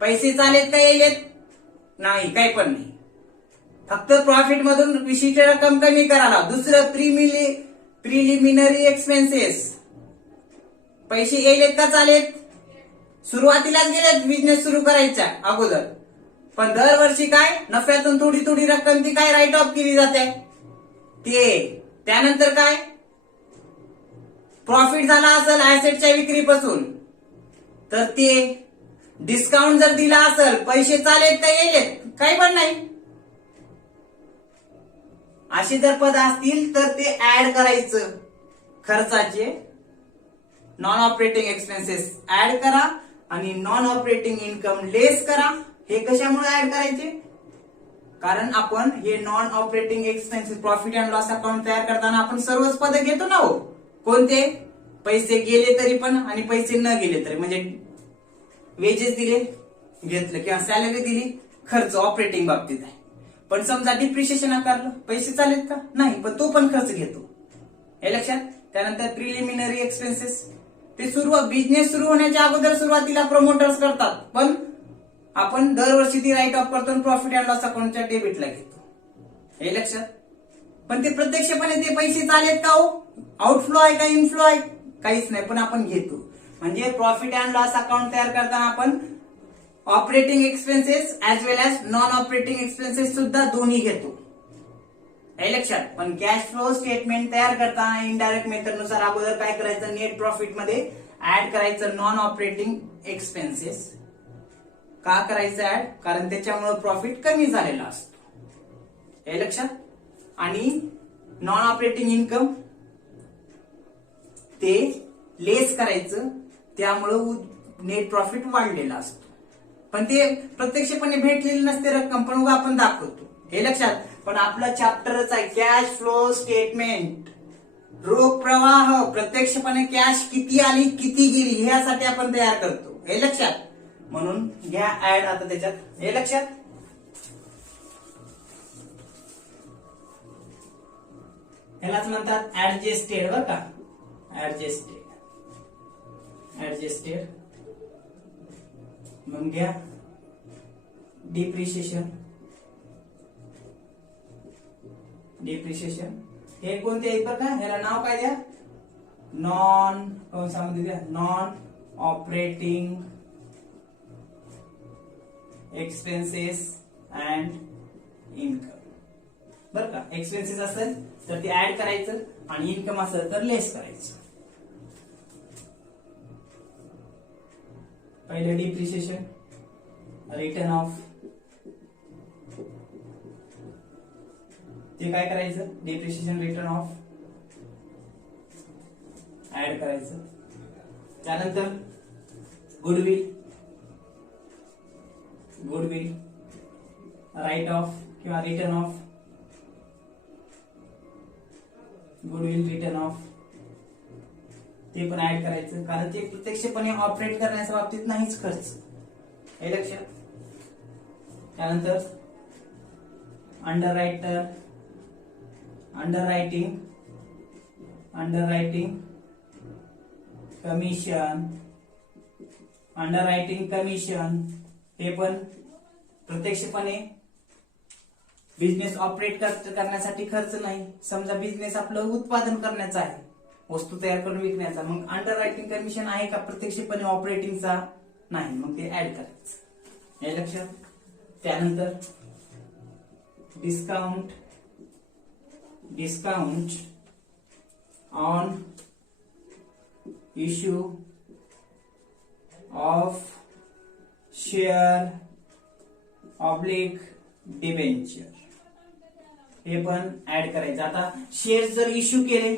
पैसे चालेत का येलेत नाही, काही पण नाही, फक्त प्रॉफिट मधून विशिष्ट रक्कम कमी करायला. दुसरं प्रिलिमिनरी एक्सपेन्सेस, पैसे येलेत का चालेत, सुरुवातीलाच गेलेत बिझनेस सुरू करायच्या अगोदर, पण दरवर्षी काय नफ्यातून थोडी थोडी रक्कम ती काय राईट ऑफ केली जाते ते. त्यानंतर काय प्रॉफिट झाला असेल ऍसेटच्या विक्रीपासून तर ते डिस्काउंट जर दिला असेल, पैसे चालेत का येलेत काही पण नाही, अशी जर पद असतील तर ते ऍड करायचं. खर्चाचे नॉन ऑपरेटिंग एक्सपेन्सेस ऍड करा आणि नॉन ऑपरेटिंग इन्कम लेस करा. हे कशामुळे ऍड करायचे, कारण आपण हे non operating expenses profit and loss account तयार करताना आपण सर्वच पद घेतो ना हो. कोणते, पैसे गेले तरी पण आणि पैसे न गेले तरी, म्हणजे वेजेस दिले घेतलं किंवा सॅलरी दिली खर्च ऑपरेटिंग बाबतीत आहे. पण समजा डिप्रिशिएशन आकारलं, पैसे चालेत का नाही, पण तो पण खर्च घेतो, हे लक्षात. त्यानंतर प्रिलिमिनरी एक्सपेन्सेस, ते बिझनेस सुरू होण्याच्या अगोदर सुरुवातीला प्रमोटर्स करतात, पण आपण दरवर्षी ती राईट ऑफ करतो प्रॉफिट अँड लॉस अकाउंटच्या डेबिटला घेतो, हे लक्षात. पण ते प्रत्यक्षपणे ते पैसे चालेत का हो, आउटफ्लो आहे का इनफ्लो आहे काहीच नाही, पण आपण घेतो. म्हणजे प्रॉफिट अँड लॉस अकाउंट तयार करताना आपण ऑपरेटिंग एक्सपेन्सेस ऍज वेल एज नॉन ऑपरेटिंग एक्सपेन्सेस सुद्धा दोन्ही घेतो, हे लक्षात. पण कॅश फ्लो स्टेटमेंट तयार करताना इनडायरेक्ट मेथड नुसार अगोदर काय करायचं, नेट प्रॉफिट मध्ये ऍड करायचं नॉन ऑपरेटिंग एक्सपेन्सेस. का करायचं ऍड, कारण त्याच्यामुळे प्रॉफिट कमी झालेला असतो, हे लक्षात. आणि नॉन ऑपरेटिंग इन्कम ते लेस करायचं, त्यामुळं नेट प्रॉफिट वाढलेला असतो, पण ते प्रत्यक्षपणे भेटलेली नसते रक्कम, पण आपण दाखवतो, हे लक्षात. पण आपलं चॅप्टरच आहे कॅश फ्लो स्टेटमेंट, रोख प्रवाह, प्रत्यक्षपणे कॅश किती आली किती गेली ह्यासाठी आपण तयार करतो, हे लक्षात. म्हणून घ्या ऍड आता त्याच्यात, हे लक्षात. ह्यालाच म्हणतात ऍडजस्टेड, बरं का, ऍडजस्टेड. मग घ्या डिप्रिशिएशन. हे कोणते आहेत बरं का, ह्याला नाव काय द्या, नॉन कंसामध्ये द्या non operating expenses and income, बरं का. एक्सपेन्सेस असेल तर ते ऍड करायचं आणि इन्कम असेल तर लेस करायचं. पहिले डिप्रिशिएशन, रिटर्न ऑफ, ते काय करायचं, डिप्रिशिएशन रिटर्न ऑफ ऍड करायचं. त्यानंतर गुडविल, गुडविल, राईट ऑफ किंवा return of, goodwill return of ते पण ऍड करायचं, कारण ते प्रत्यक्षपणे ऑपरेट करण्याच्या बाबतीत नाहीच खर्च, हे लक्षात. त्यानंतर अंडररायटिंग कमिशन हे पण प्रत्यक्षपणे बिझनेस ऑपरेट करण्यासाठी खर्च नाही. समजा बिझनेस आपलं उत्पादन करण्याचा आहे, वस्तू तयार करून विकण्याचा, मग अंडररायटिंग कमिशन आहे का प्रत्यक्षपणे ऑपरेटिंगचा? नाही, मग ते ऍड करायचं, हे लक्षात. त्यानंतर discount on issue of share oblique debenture हे पण ऍड करायचं. आता शेअर जर इश्यू केले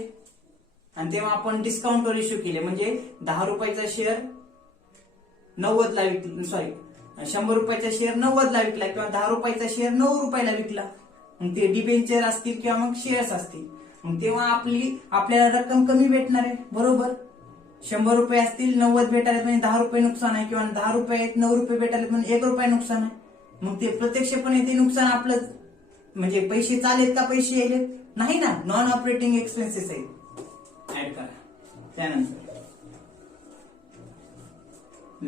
आणि तेव्हा आपण डिस्काउंटवर इश्यू केले, म्हणजे 10 रुपयाचा शेअर 90 ला विकला, सॉरी 100 रुपयाचा शेअर 90 ला विकला किंवा 10 रुपयाचा शेअर 9 रुपयाला विकला, मग ते डिबेंचर असतील किंवा मग शेअर्स असतील, मग तेव्हा आपल्याला रक्कम कमी भेटणार आहे, बरोबर. 100 रुपये असतील 90 भेटायला म्हणजे 10 रुपये नुकसान आहे, किंवा 10 रुपये आहेत 9 रुपये भेटायला म्हणजे 1 रुपया नुकसान आहे. मग ते प्रत्यक्षपणे ते नुकसान आपलं म्हणजे पैसे चालेत का पैसे येलेत? नाही ना, नॉन ऑपरेटिंग एक्सपेन्सेस आहेत, ऍड करा. त्यानंतर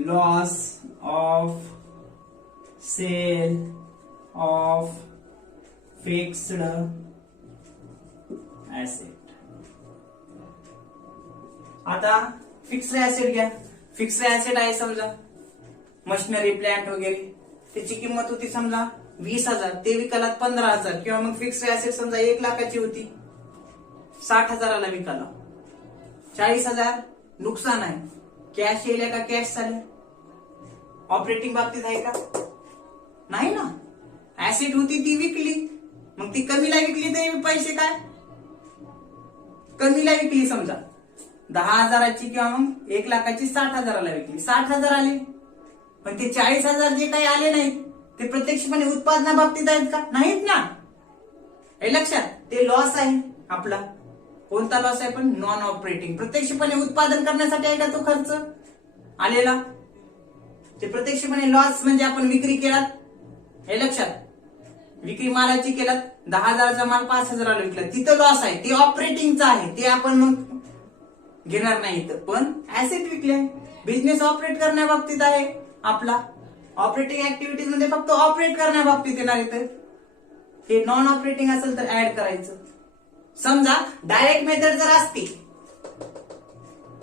loss of sale of fixed asset. आता फिक्स्ड ऍसेट घ्या. फिक्स्ड ऍसेट आहे समजा मशिनरी प्लांट वगैरे, त्याची किंमत होती समजा 20,000, ते विकाला 15,000, किंवा मग फिक्स्ड ऍसेट समजा 1 लाखाची होती 60,000ला विकाला, 40,000 नुकसान आहे. कॅश येईल का कॅश चालेल? ऑपरेटिंग बाबतीत आहे का? नाही ना. ऍसेट होती ती विकली, मग ती कमीला विकली तर पैसे काय? कमीला विकली, समजा 10,000ची किंवा मग 1 लाखाची 60,000ला विकली, 60,000 आले, पण ते 40,000 जे काही आले नाहीत ते प्रत्यक्षपणे उत्पादनाबाबतीत आहेत का? नाहीत ना, हे लक्षात. ते लॉस आहे आपला. कोणता लॉस आहे? पण नॉन ऑपरेटिंग. प्रत्यक्षपणे उत्पादन करण्यासाठी आहे का तो खर्च आलेला? ते प्रत्यक्षपणे लॉस म्हणजे आपण विक्री केलात, हे लक्षात. विक्री मालाची केलात, 10,000चा माल 5,000ला विकला, तिथं लॉस आहे, ते ऑपरेटिंगचा आहे, ते आपण मग घेणार नाही इथं. पण ऍसेट विकले, बिझनेस ऑपरेट करण्याबाबतीत आहे आपला. ऑपरेटिंग ऍक्टिव्हिटीज मध्ये फक्त ऑपरेट करण्याबाबतीत येणार इथं. हे नॉन ऑपरेटिंग असेल तर ऍड करायचं. समजा डायरेक्ट मेथड जर असती,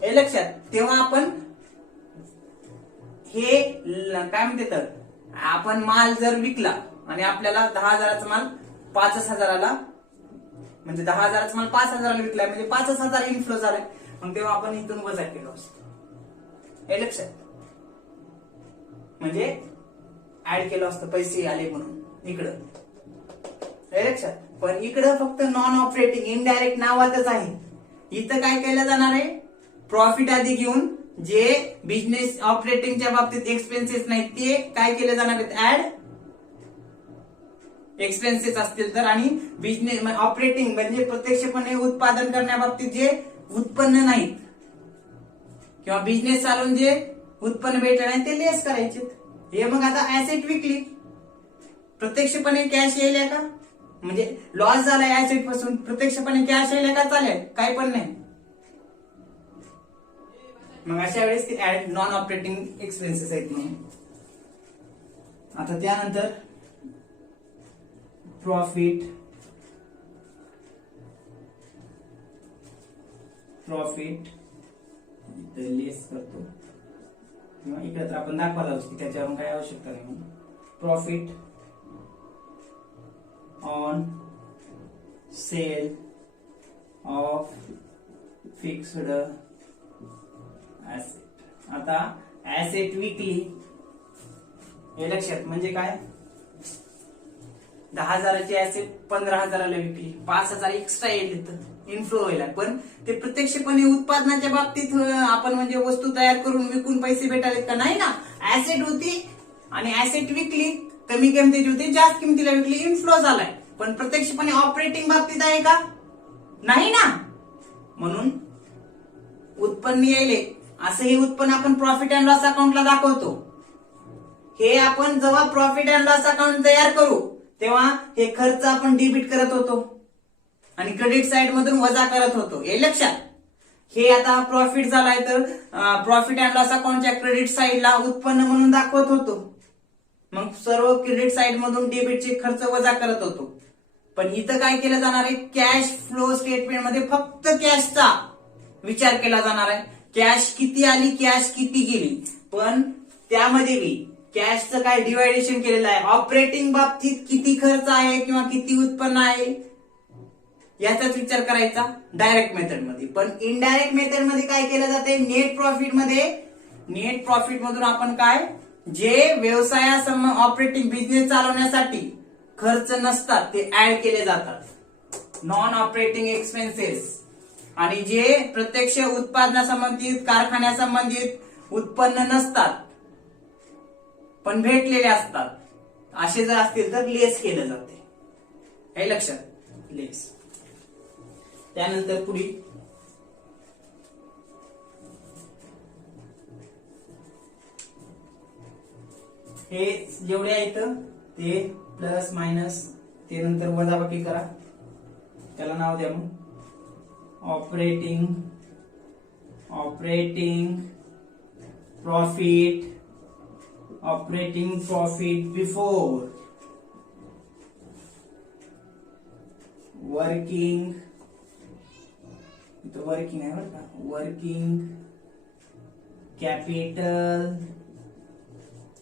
हे लक्षात, तेव्हा आपण हे काय म्हणते तर, आपण माल जर विकला आणि आपल्याला 10,000चा माल 5,000ला, म्हणजे 10,000चा माल 5,000ला विकलाय, म्हणजे 5,000 इनफ्लो झालाय, मग तेव्हा आपण इथून वजा केलो असतं, हे लक्षात. म्हणजे ऍड केलं असतं, पैसे आले म्हणून इकडं, हे लक्षात. पण इकडं फक्त नॉन ऑपरेटिंग इनडायरेक्ट नावातच आहे. इथं काय केलं जाणार आहे? प्रॉफिट आधी घेऊन जे बिझनेस ऑपरेटिंगच्या बाबतीत एक्सपेन्सेस नाही ते काय केले जाणार आहेत? ऍड एक्सपेन्सेस असतील तर, आणि बिझनेस ऑपरेटिंग म्हणजे प्रत्यक्षपणे उत्पादन करण्याबाबतीत जे उत्पन्न नाहीत किंवा बिझनेस चालवून जे उत्पन्न भेटलं नाही ते लेस करायचे. हे मग आता ऍसेट विकली, प्रत्यक्षपणे कॅश येईल का? म्हणजे लॉस झालाय ऍसेट पासून, प्रत्यक्षपणे कॅश येईल का? चालेल, काही पण नाही. मग अशा वेळेस ते ऍड नॉन ऑपरेटिंग एक्सपेन्सेस आहेत म्हणून. आता त्यानंतर प्रॉफिट इथे लेस करतो किंवा इकडे तर आपण दाखवायला असते, त्याच्यावरून काय आवश्यकता नाही. Profit on sale of fixed asset. आता ऍसेट विकली, हे लक्षात. म्हणजे काय? 10,000ची ऍसेट 15,000ला विकली, 5,000 एक्स्ट्रा येईल इन्फ्लो व्हायला. पण ते प्रत्यक्षपणे उत्पादनाच्या बाबतीत आपण म्हणजे वस्तू तयार करून विकून पैसे भेटायलेत का? नाही ना. ऍसेट होती आणि ऍसेट विकली, कमी किमतीची होती, जास्त किमतीला विकली, इनफ्लो झालाय. पण प्रत्यक्षपणे ऑपरेटिंग बाबतीत आहे का? नाही ना. म्हणून उत्पन्न येईल असं हे उत्पन्न आपण प्रॉफिट अँड लॉस अकाउंटला दाखवतो. हे आपण जेव्हा प्रॉफिट अँड लॉस अकाउंट तयार करू तेव्हा हे खर्च आपण डेबिट करत होतो आणि क्रेडिट साइड मधून वजा करत होतो, हे लक्षात. हे आता प्रॉफिट झालाय तर प्रॉफिट अँड लॉस अकाउंटच्या क्रेडिट साइडला उत्पन्न म्हणून दाखवत होतो. मग सर्व क्रेडिट साइड मधून डेबिटचे खर्च वजा करत होतो. पण इथं काय केलं जाणार आहे? कॅश फ्लो स्टेटमेंट मध्ये फक्त कॅशचा विचार केला जाणार आहे. कॅश किती आली, कॅश किती गेली, पण त्यामध्ये बी कॅशचं काय डिवायडेशन केलेलं आहे. ऑपरेटिंग बाबतीत किती खर्च आहे किंवा किती उत्पन्न आहे याचाच विचार करायचा डायरेक्ट मेथड मध्ये. पण इनडायरेक्ट मेथड मध्ये काय केलं जाते? नेट प्रॉफिट मध्ये, नेट प्रॉफिट मधून आपण काय, जे व्यवसायासंबंध ऑपरेटिंग बिझनेस चालवण्यासाठी खर्च नसतात ते ऍड केले जातात, नॉन ऑपरेटिंग एक्सपेन्सेस. आणि जे प्रत्यक्ष उत्पादनासंबंधित, कारखान्यासंबंधित उत्पन्न नसतात पण भेटलेले असतात, असे जर असतील तर लेस केलं जाते. हे लक्षात, लेस. त्यानंतर पुढे हे जेवढे आहेत ते प्लस मायनस, ते नंतर वजाबाकी करा, त्याला नाव द्या मग operating profit, operating profit before working आहे बरं का,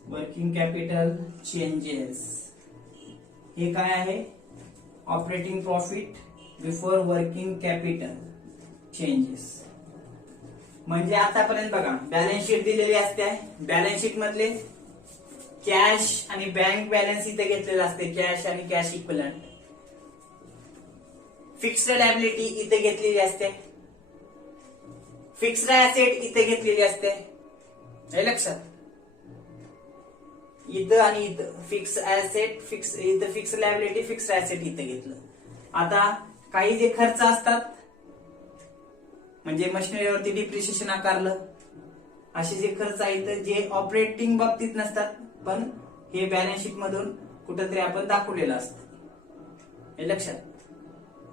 वर्किंग कॅपिटल चेंजेस. हे काय आहे? Operating profit before working capital changes. म्हणजे आतापर्यंत बघा बॅलन्स शीट दिलेली असते, बॅलन्स शीट मधले कॅश आणि बँक बॅलन्स इथे घेतलेला असते, कॅश आणि कॅश इक्विवलंट. फिक्स्ड लायबिलिटी इथे घेतलेली असते, फिक्स्ड ऍसेट इथे घेतलेली असते, हे लक्षात. इथं आणि इथं फिक्स ऍसेट, इथं फिक्स लायबिलिटी, फिक्स ऍसेट इथे घेतलं. आता काही जे खर्च असतात म्हणजे मशिनरीवरती डिप्रिशिएशन आकारलं, असे जे खर्च आहेत जे ऑपरेटिंग बाबतीत नसतात पण हे बॅलन्स शीट मधून कुठेतरी आपण दाखवलेलं असतं, हे लक्षात.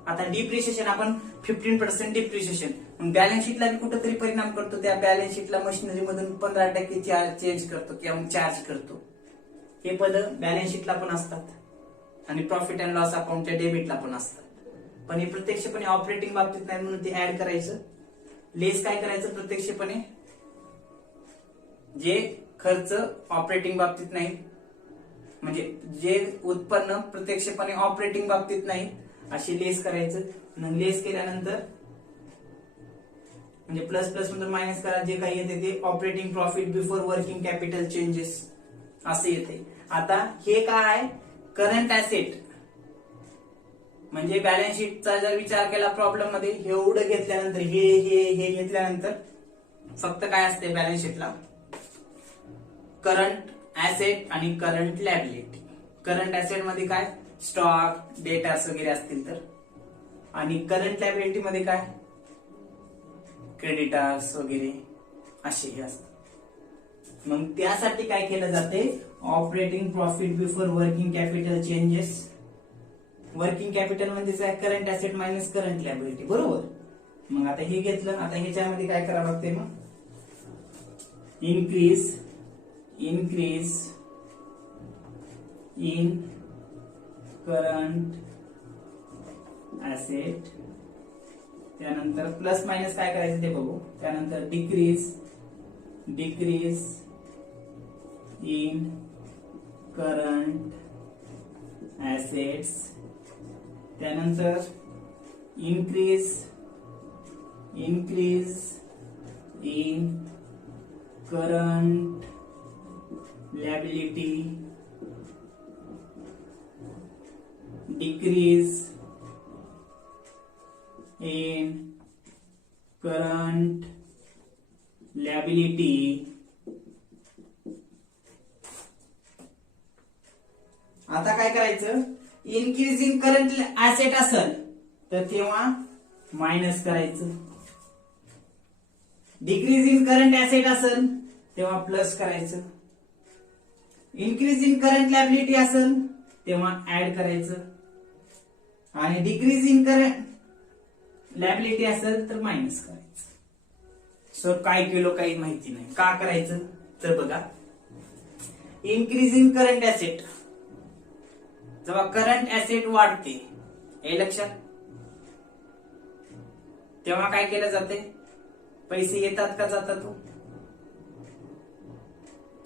आता डिप्रिशिएशन आपण 15% डिप्रिशिएशन, बॅलन्स शीटला बी कुठेतरी परिणाम करतो, त्या बॅलन्स शीटला मशिनरी मधून 15% चेंज करतो किंवा चार्ज करतो. हे पद बॅलन्स शीटला पण असतात आणि प्रॉफिट अँड लॉस अकाउंटच्या डेबिटला पण असतात. पण हे प्रत्यक्षपणे ऑपरेटिंग बाबतीत नाही म्हणून ते ऍड करायचं. लेस काय करायचं? प्रत्यक्षपणे जे खर्च ऑपरेटिंग बाबतीत नाही, म्हणजे जे उत्पन्न प्रत्यक्षपणे ऑपरेटिंग बाबतीत नाही अशी लेस करायचं. लेस केल्यानंतर म्हणजे प्लस प्लस मधून मायनस करा, जे काही येते ते operating profit before working capital changes असे येते. आता हे काय आहे? Current asset. म्हणजे बॅलन्स शीटचा जर विचार केला प्रॉब्लेम मध्ये, एवढं घेतल्यानंतर हे घेतल्यानंतर फक्त काय असते बॅलन्स शीटला? करंट ऍसेट आणि करंट लायबिलिटी. करंट ऍसेट मध्ये काय? स्टॉक, डेटार्स वगैरे असतील तर, आणि करंट लायबिलिटी मध्ये काय? क्रेडिटार्स वगैरे असे हे असतात. मग त्यासाठी काय केलं जाते? Operating profit before working capital changes. Working capital म्हणजे काय? Current asset minus current liability, बरोबर. मग आता हे घेतलं, आता ह्याच्यामध्ये काय करावं लागते? मग इनक्रीज इन करंट ऍसेट, त्यानंतर प्लस मायनस काय करायचं ते बघू. त्यानंतर डिक्रीज इन करंट ऍसेट्स, त्यानंतर increase in current liability, decrease in current liability, आता काय करायचं, इन्क्रीज इन करंट ऍसेट असेल तर तेव्हा मायनस करायचं, डिक्रीज इन करंट ऍसेट असेल तेव्हा प्लस करायचं, इन्क्रीज इन करंट लायबिलिटी असेल तेव्हा ऍड करायचं, आणि डिक्रीज इन करंट लायबिलिटी असेल तर मायनस करायचं. सर काय केलं काही माहिती नाही, का करायचं तर बघा, इन्क्रीज इन करंट ऍसेट, जेव्हा करंट ऍसेट वाढते हे लक्षात, तेव्हा काय केलं जाते, पैसे येतात का जातात हो,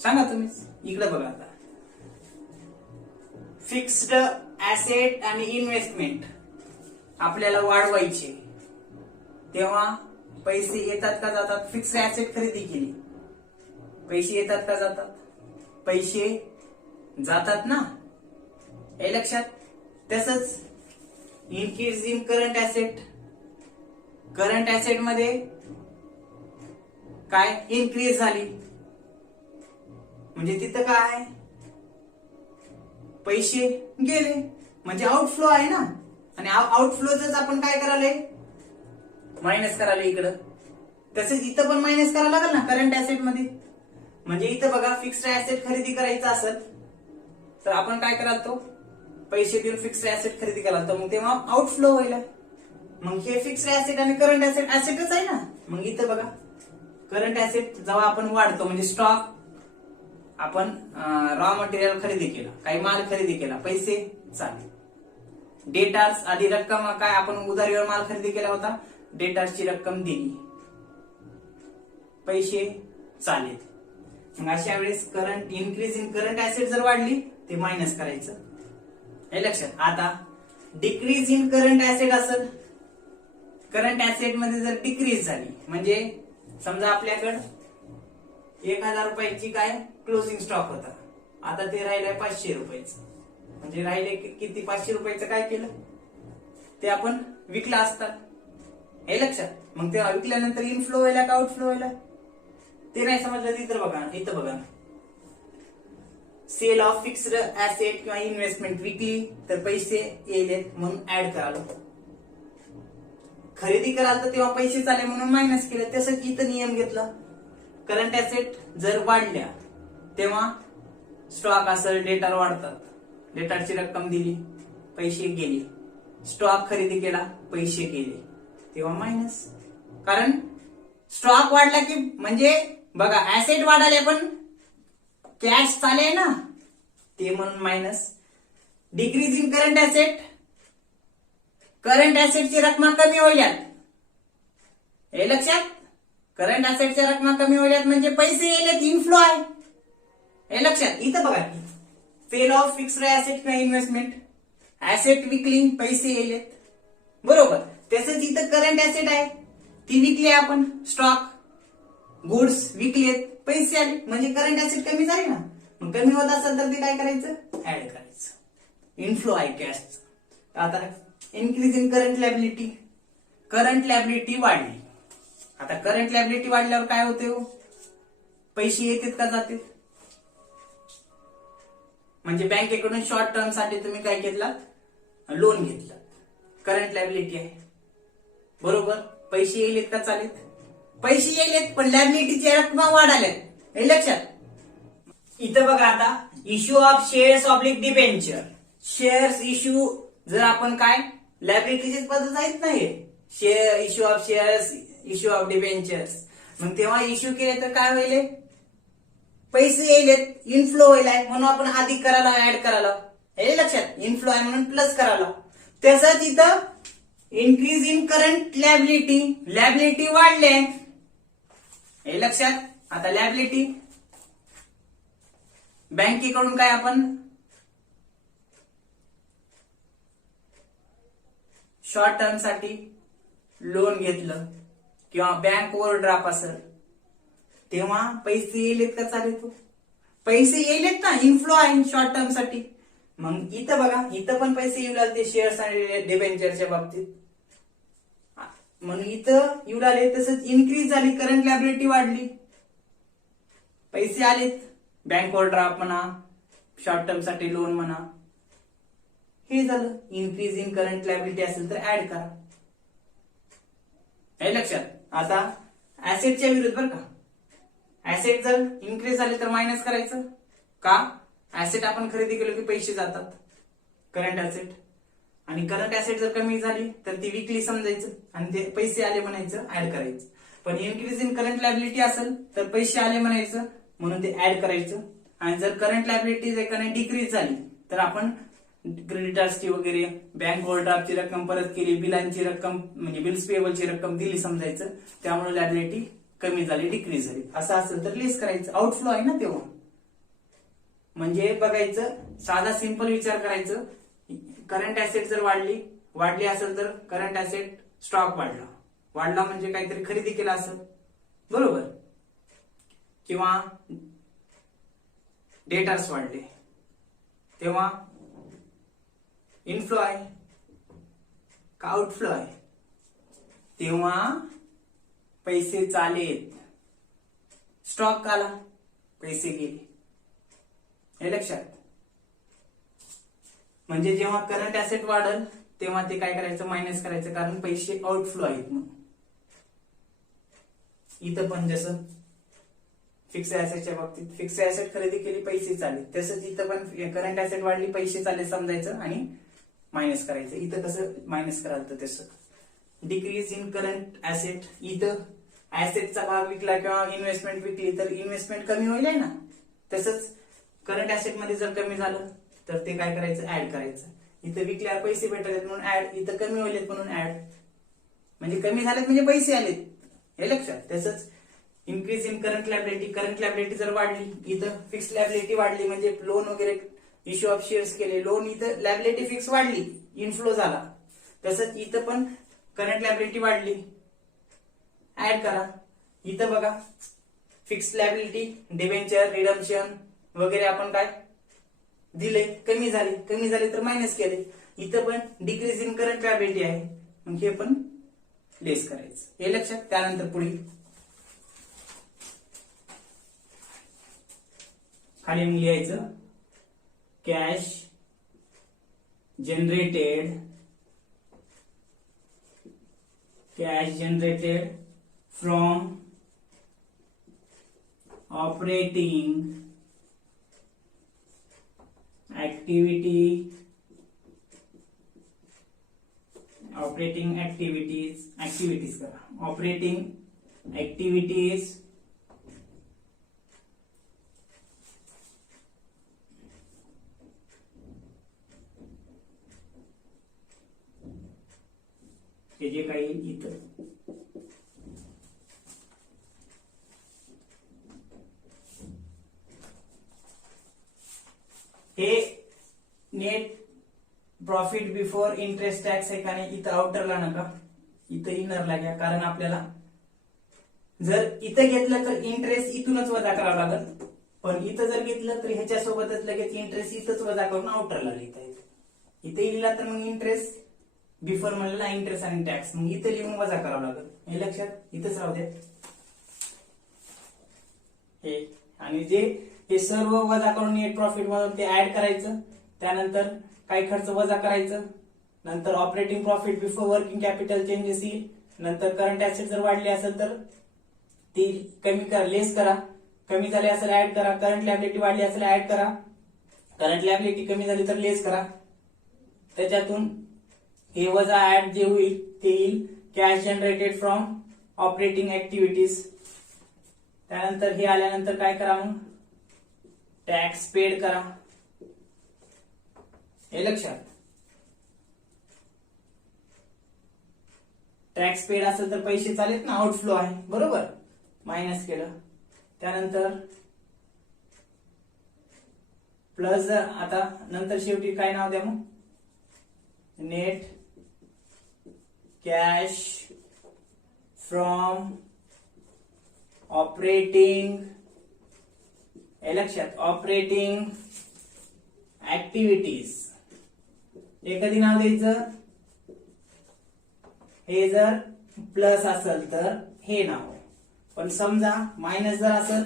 सांगा तुम्ही. इकडे बघा आता, फिक्स्ड ऍसेट आणि इन्व्हेस्टमेंट आपल्याला वाढवायचे, तेव्हा पैसे येतात का जातात, फिक्स्ड ऍसेट खरेदी केली, पैसे येतात का जातात, पैसे जातात ना, हे लक्षात. तसंच increase in current asset, current asset मध्ये काय इन्क्रीज झाली म्हणजे तिथं काय पैसे गेले म्हणजे आउटफ्लो आहे ना, आणि आउटफ्लोच आपण काय करायला मायनस करायला इकडं. तसेच इथं पण मायनस करायला लागेल ना करंट ऍसेट मध्ये. म्हणजे इथं बघा फिक्स्ड ऍसेट खरेदी करायचं असेल तर आपण काय करायचो, पैसे देऊन फिक्स्ड ऍसेट खरेदी करायला, तर मग तेव्हा आउटफ्लो व्हायला. मग हे फिक्स्ड ऍसेट आणि करंट ऍसेट ऍसेटच आहे ना. मग इथं बघा करंट ऍसेट जेव्हा आपण वाढतो म्हणजे स्टॉक, आपण रॉ मटेरियल खरेदी केला, काही माल खरेदी केला, पैसे चालले. डेटार्स आधी रक्कम काय आपण उधारीवर माल खरेदी केला होता, डेटार्सची रक्कम दिली, पैसे चालेल. मग अशा वेळेस current increase in current asset जर वाढली ते मायनस करायचं, हे लक्षात. आता डिक्रीज इन करंट ऍसेट असेल, करंट ऍसेट मध्ये जर डिक्रीज झाली म्हणजे समजा आपल्याकडे 1000 रुपयाची काय क्लोजिंग स्टॉक होता, आता ते राहिलंय 500 रुपयाचं, म्हणजे राहिले किती 500 रुपयाचं काय केलं ते आपण विकला असतात, हे लक्षात. मग ते विकल्यानंतर इनफ्लो व्हायला का आउटफ्लो व्हायला ते नाही समजलं. इथं बघा सेल ऑफ फिक्स्ड ऍसेट किंवा इन्व्हेस्टमेंट विकली तर पैसे येले म्हणून ऍड कराल, खरेदी कराल तर तेव्हा पैसे चाले म्हणून मायनस केले. तसंच इथं नियम घेतला, करंट ऍसेट जर वाढल्या तेव्हा स्टॉक असेल डेटार वाढतात, डेटारची रक्कम दिली पैसे गेले, स्टॉक खरेदी केला पैसे गेले तेव्हा मायनस. कारण स्टॉक वाढला की म्हणजे बघा ऍसेट वाढाले पण कॅश चाले ना ते म्हणून minus. Decrease in current asset, current ऍसेटची रक्कम कमी होईल्यात, हे लक्षात. करंट ऍसेटच्या रक्कम कमी होईल्यात म्हणजे पैसे येलेत, इनफ्लो आहे, हे लक्षात. इथं बघा की सेल ऑफ फिक्स्ड ऍसेट किंवा इन्व्हेस्टमेंट, ऍसेट विकली पैसे येलेत, बरोबर. तसंच इथं करंट ऍसेट आहे ती विकली आपण, स्टॉक गुड्स विकलेत पैसे आले म्हणजे करंट ऍसेट कमी झाले ना. मग कमी होत असेल तर ते काय करायचं, ऍड करायचं, इनफ्लो आहे कॅश. आता increase in current liability, current liability वाढली. आता करंट लायबिलिटी वाढल्यावर काय होते हो, पैसे येतात का जाते. म्हणजे बँकेकडून शॉर्ट टर्म साठी तुम्ही काय घेतला, लोन घेतला, करंट लायबिलिटी आहे, बरोबर. पैसे येलेत का चालेत, पैसे येलेत पण लायबिलिटीची रक्कम वाढाल्यात, हे लक्षात. इथं बघा आता issue of shares oblique debenture, shares issue जर आपण काय लायबिलिटीचीच पद्धत आहेत नाही, share issue of shares, issue of debentures. मग तेव्हा इश्यू केले तर काय होईल, पैसे येलेत, इनफ्लो होईल म्हणून आपण आधी करायला ऍड करायला, हे लक्षात. इनफ्लो आहे म्हणून प्लस करायला. तसंच इथं increase in current liability, liability वाढले, हे लक्षात. आता लायबिलिटी बँकेकडून काय आपण शॉर्ट टर्म साठी लोन घेतलं किंवा बँक ओव्हरड्राफ्ट असेल तेव्हा पैसे येलेत का चालेल, पैसे येलेत ना, इनफ्लो आहे शॉर्ट टर्म साठी. मग इथं बघा इथं पण पैसे येऊ लागले शेअर्स आणि डिबेंचरच्या बाबतीत, म्हणून इथं येऊ लागले. तसंच इन्क्रीज झाली, करंट लायबिलिटी वाढली, पैसे आलेत, बँक ओव्हरड्राफ्ट म्हणा, शॉर्ट टर्म साठी लोन म्हणा, हे झालं. इन्क्रीज इन करंट लायबिलिटी असेल तर ऍड करा. हे लक्षात. आता ऍसेटच्या विरुद्ध बरं का, ऍसेट जर इन्क्रीज झाले तर मायनस करायचं. का? ऍसेट आपण खरेदी केलो की पैसे जातात, करंट ऍसेट. आणि करंट ऍसेट जर कमी झाली तर ती विकली समजायचं आणि ते पैसे आले म्हणायचं, ऍड करायचं. पण इन्क्रीज इन करंट लायबिलिटी असेल तर पैसे आले म्हणायचं म्हणून ते ऍड करायचं. आणि जर करंट लायबिलिटी एकाने डिक्रीज झाली तर आपण क्रेडिटर्सची वगैरे बँक ओव्हरड्राफ्टची रक्कम परत केली, बिलांची रक्कम म्हणजे बिल्स पेएबलची रक्कम दिली समजायचं, त्यामुळे लायबिलिटी कमी झाली, डिक्रीज झाली. असं असेल तर लेस करायचं. आउटफ्लो आहे ना तेव्हा. म्हणजे बघायचं, साधा सिंपल विचार करायचं. करंट ऍसेट जर वाढली असेल तर करंट ऍसेट स्टॉक वाढला म्हणजे काहीतरी खरेदी केला असेल, बरोबर. किंवा डेटर्स वाढले तेव्हा इनफ्लो आहे का आउटफ्लो आहे, तेव्हा पैसे चालेत. स्टॉक आला, पैसे गेले. हे लक्षात. म्हणजे जेव्हा करंट ऍसेट वाढल तेव्हा ते काय करायचं, मायनस करायचं, कारण पैसे आउटफ्लो आहेत म्हणून. इथं पण जसं फिक्स ऍसेटच्या बाबतीत फिक्स ऍसेट खरेदी केली, पैसे चाले, तसंच इथं पण करंट ऍसेट वाढली, पैसे चाले समजायचं आणि मायनस करायचं. इथं कसं मायनस करायचं तसं. डिक्रीज इन करंट ऍसेट, इथं ऍसेटचा भाग विकला किंवा इन्व्हेस्टमेंट विकली तर इन्व्हेस्टमेंट कमी होईल ना. तसंच करंट ऍसेट मध्ये जर कमी झालं तर ते काय करायचं, ऍड करायचं. इथं विकल्यावर पैसे भेटलेत म्हणून ऍड, इथं कमी होईल म्हणून ऍड. म्हणजे कमी झालेत म्हणजे पैसे आलेत, हे लक्षात. तसंच इन्क्रीज इन करंट लायबिलिटी जर वाढली, इथं फिक्स लायबिलिटी वाढली म्हणजे लोन वगैरे इश्यू ऑफ शेअर्स केले, लोन, इथं लायबिलिटी फिक्स वाढली, इनफ्लो झाला. तसंच इथं पण करंट लायबिलिटी वाढली, ऍड करा. इथं बघा फिक्स लायबिलिटी, डिबेंचर, रिडम्पशन वगैरे आपण काय दिले, कमी झाले तर मायनस केले. इथं पण डिक्रीज इन करंट लायबिलिटी आहे, मग हे पण लेस करायचं, हे लक्षात. त्यानंतर पुढे खाली लिहायचं, cash generated from operating activities करा. ऑपरेटिंग ऍक्टिव्हिटीज हे जे काही इथं हे net profit before interest tax आहे का नाही, इथं आउटरला नका, इथं इनरला घ्या. कारण आपल्याला जर इथं घेतलं तर इंटरेस्ट इथूनच वजा करावा लागल, पण इथं जर घेतलं तर ह्याच्यासोबतच लगेच इंटरेस्ट इथंच वजा करून आउटरला लिहिता येईल. इथे लिहिला तर मग इंटरेस्ट बिफोर म्हणलं ना, इंटरेस्ट आणि टॅक्स, मग इथं लिहून वजा करावं लागेल, हे लक्षात. इथंच राहू द्या हे. आणि जे हे सर्व वजा करून नेट प्रॉफिट मधून ते ऍड करायचं. त्यानंतर काही खर्च वजा करायचं. नंतर operating profit before working capital changes येईल. नंतर करंट ऍसेट जर वाढली असेल तर ती कमी करा, लेस करा. कमी झाली असेल ऍड करा. करंट लायबिलिटी वाढली असेल ऍड करा. करंट लायबिलिटी कमी झाली तर लेस करा. त्याच्यातून हे वजा ऍड जे होईल ते येईल cash generated from operating activities. त्यानंतर हे आल्यानंतर काय करा, मग टॅक्स पेड करा, हे लक्षात. टॅक्स पेड असेल तर पैसे चालेत ना, आउटफ्लो आहे, बरोबर, मायनस केलं. त्यानंतर प्लस, आता नंतर शेवटी काय नाव द्या मग, नेट कॅश फ्रॉम ऑपरेटिंग, हे लक्षात, ऑपरेटिंग ऍक्टिव्हिटीज. हे कधी नाव द्यायचं, हे जर प्लस असेल तर हे नाव, पण समजा मायनस जर असेल,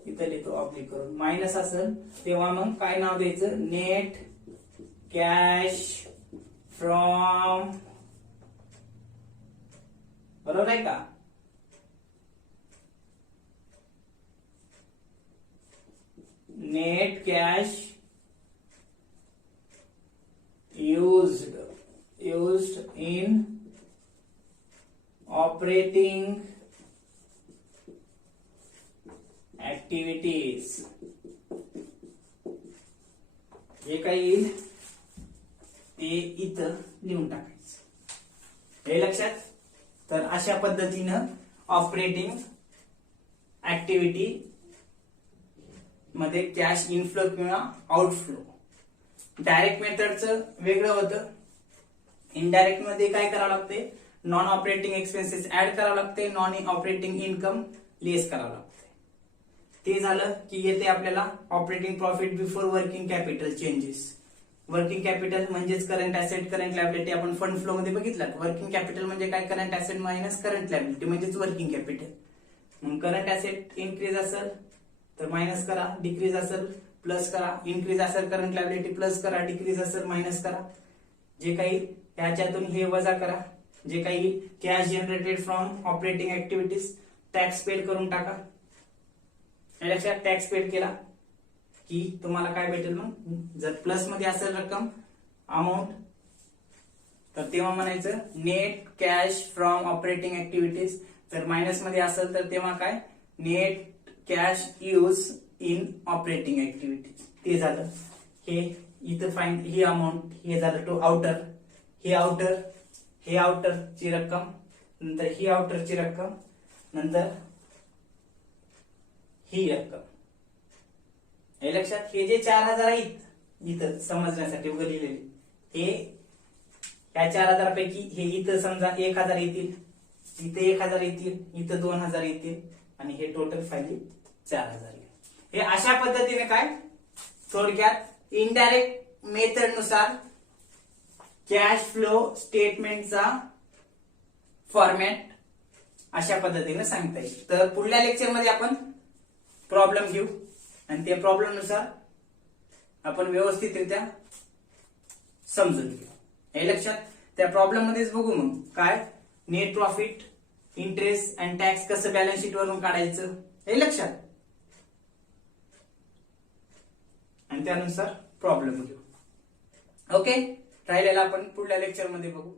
इथं लिहितो ऑब्लिक करून, मायनस असेल तेव्हा मग काय नाव द्यायचं, नेट कॅश फ्रॉम, बरोबर आहे का, net cash used in operating activities, जे काही येईल ते इथं लिहून टाकायचं, हे लक्षात. तर अशा पद्धतीनं ऑपरेटिंग ऍक्टिव्हिटी मध्ये कॅश इनफ्लो किंवा आउटफ्लो. डायरेक्ट मेथडचं वेगळं होतं. इनडायरेक्ट मध्ये काय करावं लागते, नॉन ऑपरेटिंग एक्सपेन्सेस ऍड करावं लागते, नॉन ऑपरेटिंग इन्कम लेस करावं लागते. ते झालं की येते आपल्याला operating profit before working capital changes. Working capital म्हणजेच करंट ऍसेट, करंट लायबिलिटी. आपण फंड फ्लो मध्ये बघितलं. वर्किंग कॅपिटल म्हणजे काय, current asset minus current liability म्हणजेच वर्किंग कॅपिटल. मग करंट ऍसेट इन्क्रीज असेल तर मायनस करा, डिक्रीज असेल प्लस करा, इन्क्रीज असेल करंट लायबिलिटी प्लस करा, डिक्रीज असेल मायनस करा. जे काही याच्यातून हे वजा करा. जे काही cash generated from operating activities, tax paid करून टाका. लक्षात, टॅक्स पेड केला की तुम्हाला काय भेटेल. मग जर प्लस मध्ये असेल रक्कम अमाऊंट तर तेव्हा म्हणायचं net cash from operating activities. जर मायनस मध्ये असेल तर तेव्हा काय, net cash use in operating activities. ते झालं. हे इथं फाईन, ही अमाऊंट, हे झालं टू आउटर. हे आउटर, हे आउटरची रक्कम, नंतर ही आउटरची रक्कम, नंतर ही रक्कम. हे लक्षात. हे जे 4000 आहेत इथं समजण्यासाठी उगा लिहिलेले, हे या 4000 पैकी हे इथं समजा 1000 येतील, इथे 1000 येतील, इथं 2000 येतील आणि हे टोटल फायली 4000 येईल. हे अशा पद्धतीने काय, थोडक्यात इनडायरेक्ट मेथड नुसार कॅश फ्लो स्टेटमेंटचा फॉर्मॅट अशा पद्धतीने सांगता येईल. तर पुढल्या लेक्चर मध्ये आपण प्रॉब्लेम घेऊ आणि त्या प्रॉब्लेम नुसार आपण व्यवस्थितरित्या समजून घेऊ. हे लक्षात. त्या प्रॉब्लेम मध्येच बघू मग काय, net profit, interest and tax कसं बॅलन्स शीट वरून काढायचं, हे लक्षात. आणि त्यानुसार प्रॉब्लेम घेऊ. ओके, राहिलेला आपण पुढल्या लेक्चर मध्ये बघू.